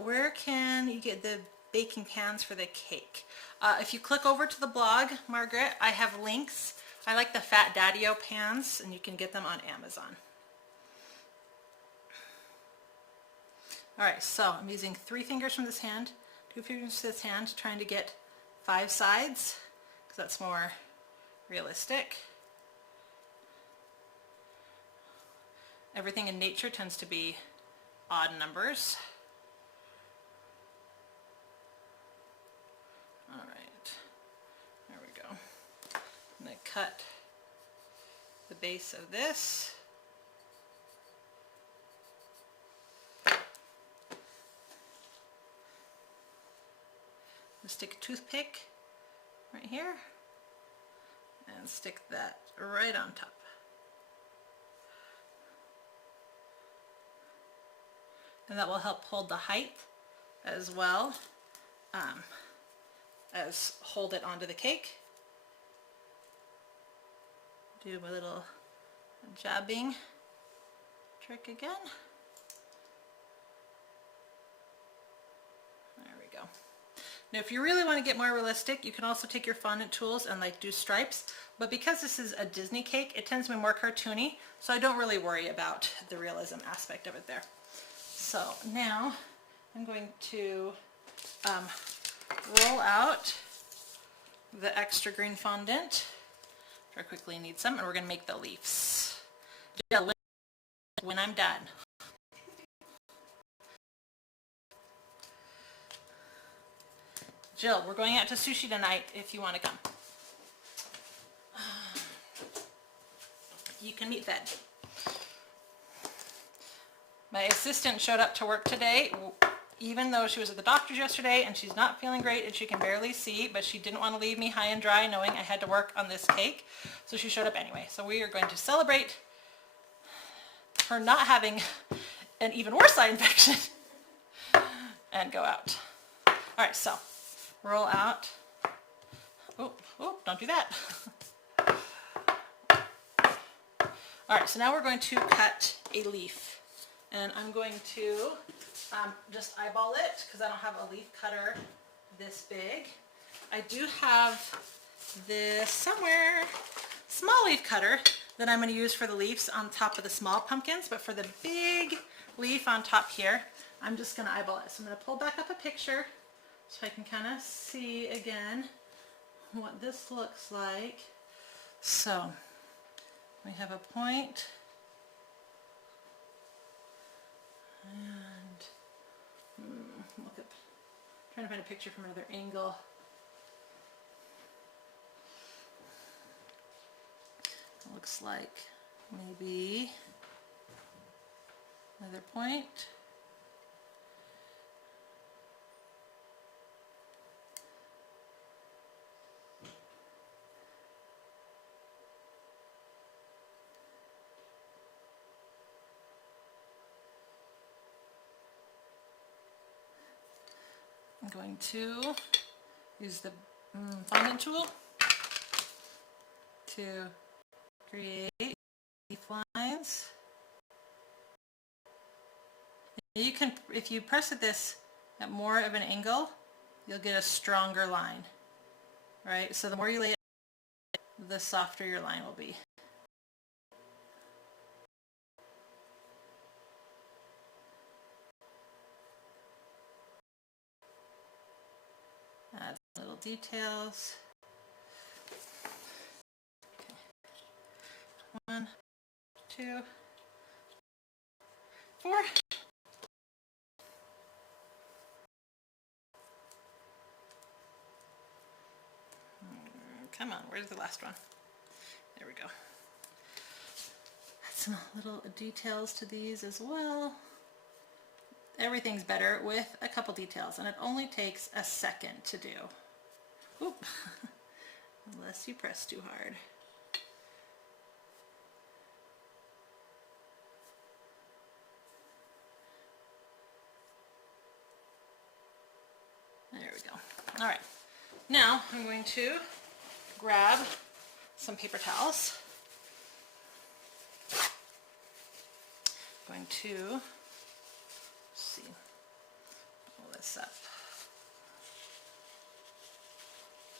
where can you get the baking pans for the cake? If you click over to the blog, Margaret, I have links. I like the Fat Daddy-O pans, and you can get them on Amazon. Alright, so I'm using 3 fingers from this hand, 2 fingers from this hand, trying to get 5 sides, because that's more realistic. Everything in nature tends to be odd numbers. Alright, there we go. I'm going to cut the base of this. Stick a toothpick right here and stick that right on top. And that will help hold the height as well as hold it onto the cake. Do my little jabbing trick again. There we go. Now if you really want to get more realistic, you can also take your fondant tools and like do stripes, but because this is a Disney cake, it tends to be more cartoony, so I don't really worry about the realism aspect of it there. So now I'm going to roll out the extra green fondant. I quickly need some, and we're going to make the leaves. When I'm done. Jill, we're going out to sushi tonight if you want to come. You can meet fed. My assistant showed up to work today, even though she was at the doctor's yesterday and she's not feeling great and she can barely see, but she didn't want to leave me high and dry knowing I had to work on this cake. So she showed up anyway. So we are going to celebrate her not having an even worse eye infection and go out. Alright, so roll out. Oh, don't do that. Alright, so now we're going to cut a leaf. And I'm going to just eyeball it because I don't have a leaf cutter this big. I do have this somewhere, small leaf cutter that I'm going to use for the leaves on top of the small pumpkins, but for the big leaf on top here, I'm just going to eyeball it. So I'm going to pull back up a picture so I can kind of see again what this looks like. So we have a point. And look up, trying to find a picture from another angle. looks like maybe another point. I'm going to use the fondant tool to create leaf lines. You can, if you press this at more of an angle, you'll get a stronger line, right? So the more you lay it, the softer your line will be. Add little details. Okay. 1, 2, 4. Come on, where's the last one? There we go. Add some little details to these as well. Everything's better with a couple details, and it only takes a second to do. Oop. Unless you press too hard. There we go. All right. Now I'm going to grab some paper towels. I'm going to pull this up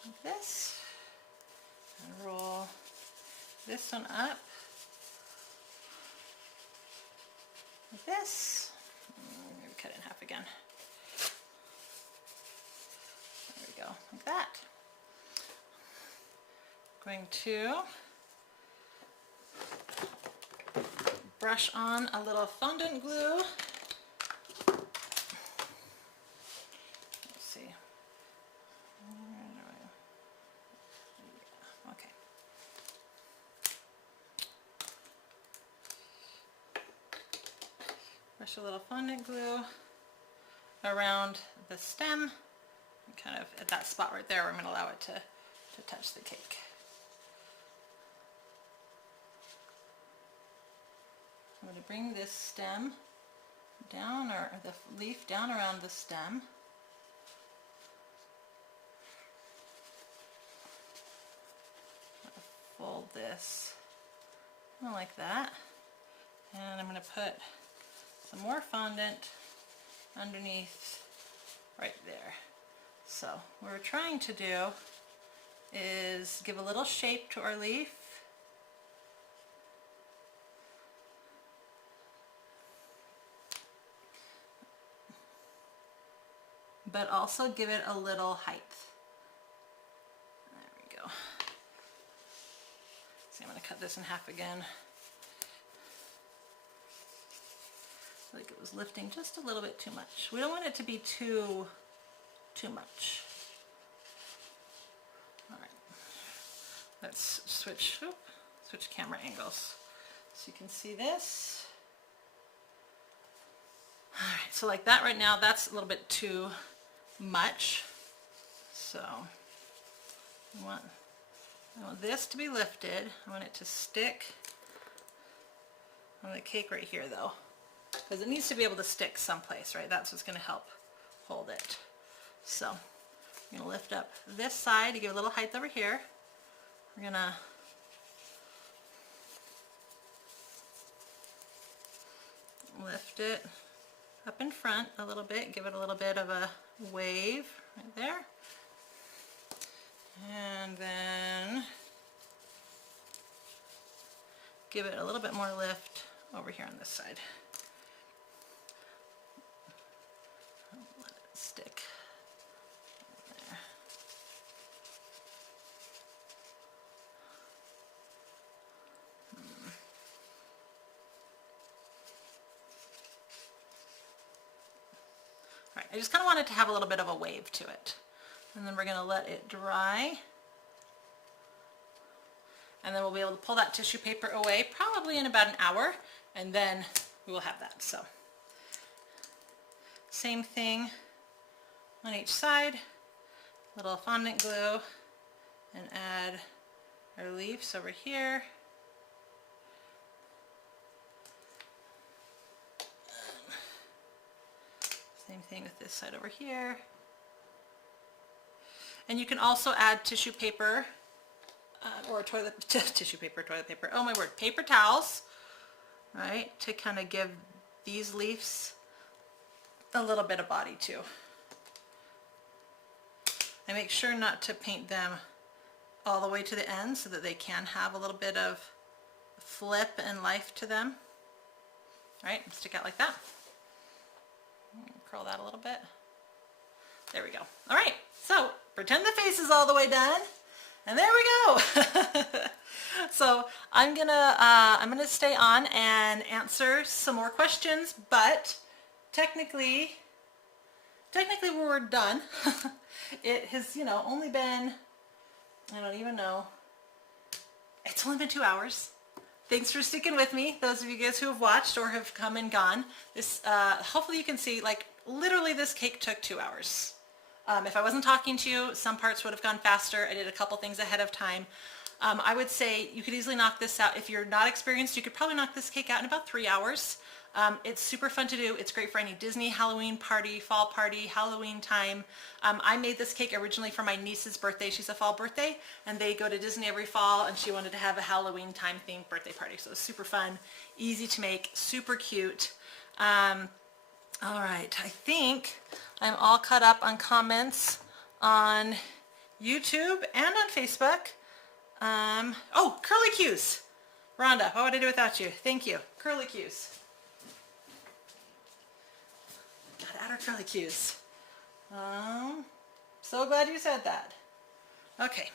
like this and roll this one up like this. Maybe cut it in half again. There we go, like that. I'm going to brush on a little fondant glue. Let's see. Okay. Brush a little fondant glue around the stem, and kind of at that spot right there where I'm going to allow it to touch the cake. I'm going to bring this stem down, or the leaf down around the stem. Fold this like that, and I'm going to put some more fondant underneath right there. So what we're trying to do is give a little shape to our leaf. But also give it a little height. There we go. See, I'm going to cut this in half again. I feel like it was lifting just a little bit too much. We don't want it to be too much. All right. Let's switch camera angles so you can see this. All right, so like that right now, that's a little bit too much. So I want this to be lifted. I want it to stick on the cake right here though, because it needs to be able to stick someplace, right? That's what's going to help hold it. So I'm going to lift up this side to give a little height over here. We're going to lift it up in front a little bit, give it a little bit of a wave right there, and then give it a little bit more lift over here on this side. Let it stick there. Alright, I just kind of want it to have a little bit of a wave to it. And then we're going to let it dry. and then we'll be able to pull that tissue paper away probably in about an hour, and then we will have that. So same thing on each side, little fondant glue, and add our leaves over here. Same thing with this side over here. And you can also add tissue paper or tissue paper, toilet paper, oh my word, paper towels, right, to kind of give these leaves a little bit of body too. I make sure not to paint them all the way to the end so that they can have a little bit of flip and life to them. All right, stick out like that. Curl that a little bit. There we go. All right, so pretend the face is all the way done, and there we go. So I'm gonna stay on and answer some more questions, but technically we're done. It has, you know, only been, I don't even know, it's only been 2 hours. Thanks for sticking with me, those of you guys who have watched or have come and gone. This, hopefully you can see, like, literally this cake took 2 hours. If I wasn't talking to you, some parts would have gone faster. I did a couple things ahead of time. I would say you could easily knock this out. If you're not experienced, you could probably knock this cake out in about 3 hours. It's super fun to do. It's great for any Disney Halloween party, fall party, Halloween time. I made this cake originally for my niece's birthday. She's a fall birthday, and they go to Disney every fall, and she wanted to have a Halloween time themed birthday party. So it's super fun, easy to make, super cute. All right, I think I'm all caught up on comments on YouTube and on Facebook. Oh, curly cues. Rhonda, what would I do without you? Thank you. Curly cues. Gotta add our curly cues. So glad you said that. Okay.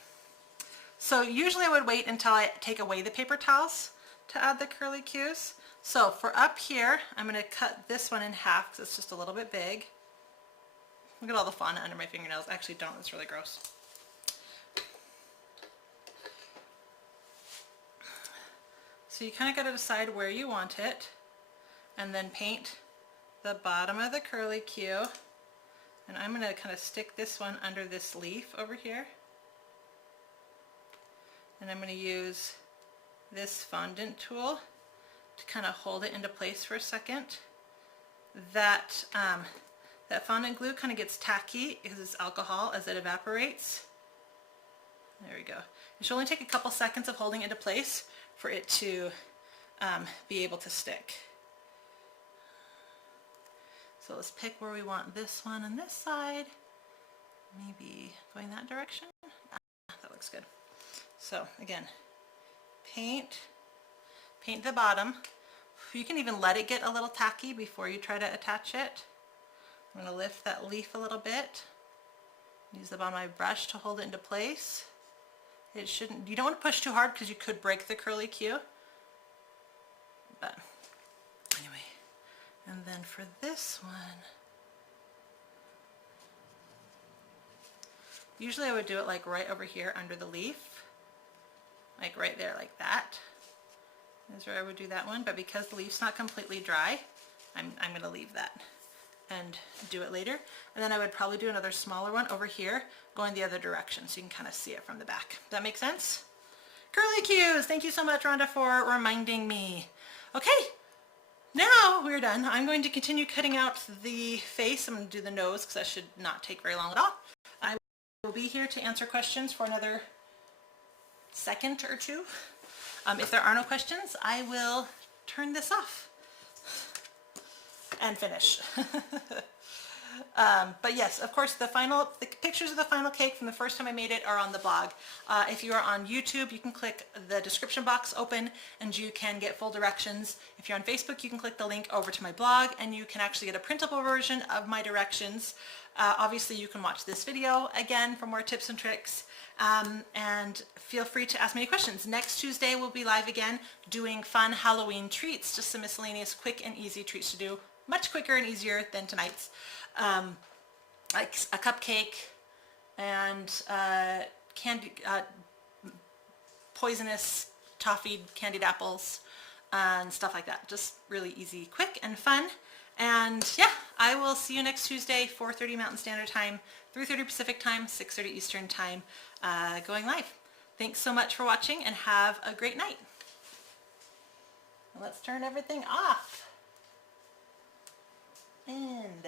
So usually I would wait until I take away the paper towels to add the curly cues. So for up here, I'm going to cut this one in half because it's just a little bit big. Look at all the fondant under my fingernails. Actually don't, it's really gross. So you kind of got to decide where you want it, and then paint the bottom of the curly cue. And I'm going to kind of stick this one under this leaf over here. And I'm going to use this fondant tool to kind of hold it into place for a second. That fondant glue kind of gets tacky because it's alcohol as it evaporates. There we go. It should only take a couple seconds of holding it into place for it to be able to stick. So let's pick where we want this one on this side. Maybe going that direction. That looks good. So again, paint the bottom. You can even let it get a little tacky before you try to attach it. I'm going to lift that leaf a little bit. Use the bottom of my brush to hold it into place. It shouldn't, you don't want to push too hard because you could break the curly cue. But anyway, and then for this one, usually I would do it like right over here under the leaf, like right there, like that. Is where I would do that one, but because the leaf's not completely dry, I'm going to leave that and do it later. And then I would probably do another smaller one over here going the other direction so you can kind of see it from the back. Does that make sense? Curly cues! Thank you so much, Rhonda, for reminding me. Okay, now we're done. I'm going to continue cutting out the face. I'm going to do the nose because that should not take very long at all. I will be here to answer questions for another second or two. If there are no questions, I will turn this off and finish. But yes, of course, the pictures of the final cake from the first time I made it are on the blog. If you are on YouTube, you can click the description box open and you can get full directions. If you're on Facebook, you can click the link over to my blog and you can actually get a printable version of my directions. Obviously, you can watch this video again for more tips and tricks. And feel free to ask me any questions. Next Tuesday we'll be live again doing fun Halloween treats, just some miscellaneous quick and easy treats to do, much quicker and easier than tonight's. Like a cupcake and candy, poisonous toffee candied apples and stuff like that. Just really easy, quick, and fun. And yeah, I will see you next Tuesday, 4:30 Mountain Standard Time, 3:30 Pacific Time, 6:30 Eastern Time, going live. Thanks so much for watching and have a great night. Let's turn everything off. And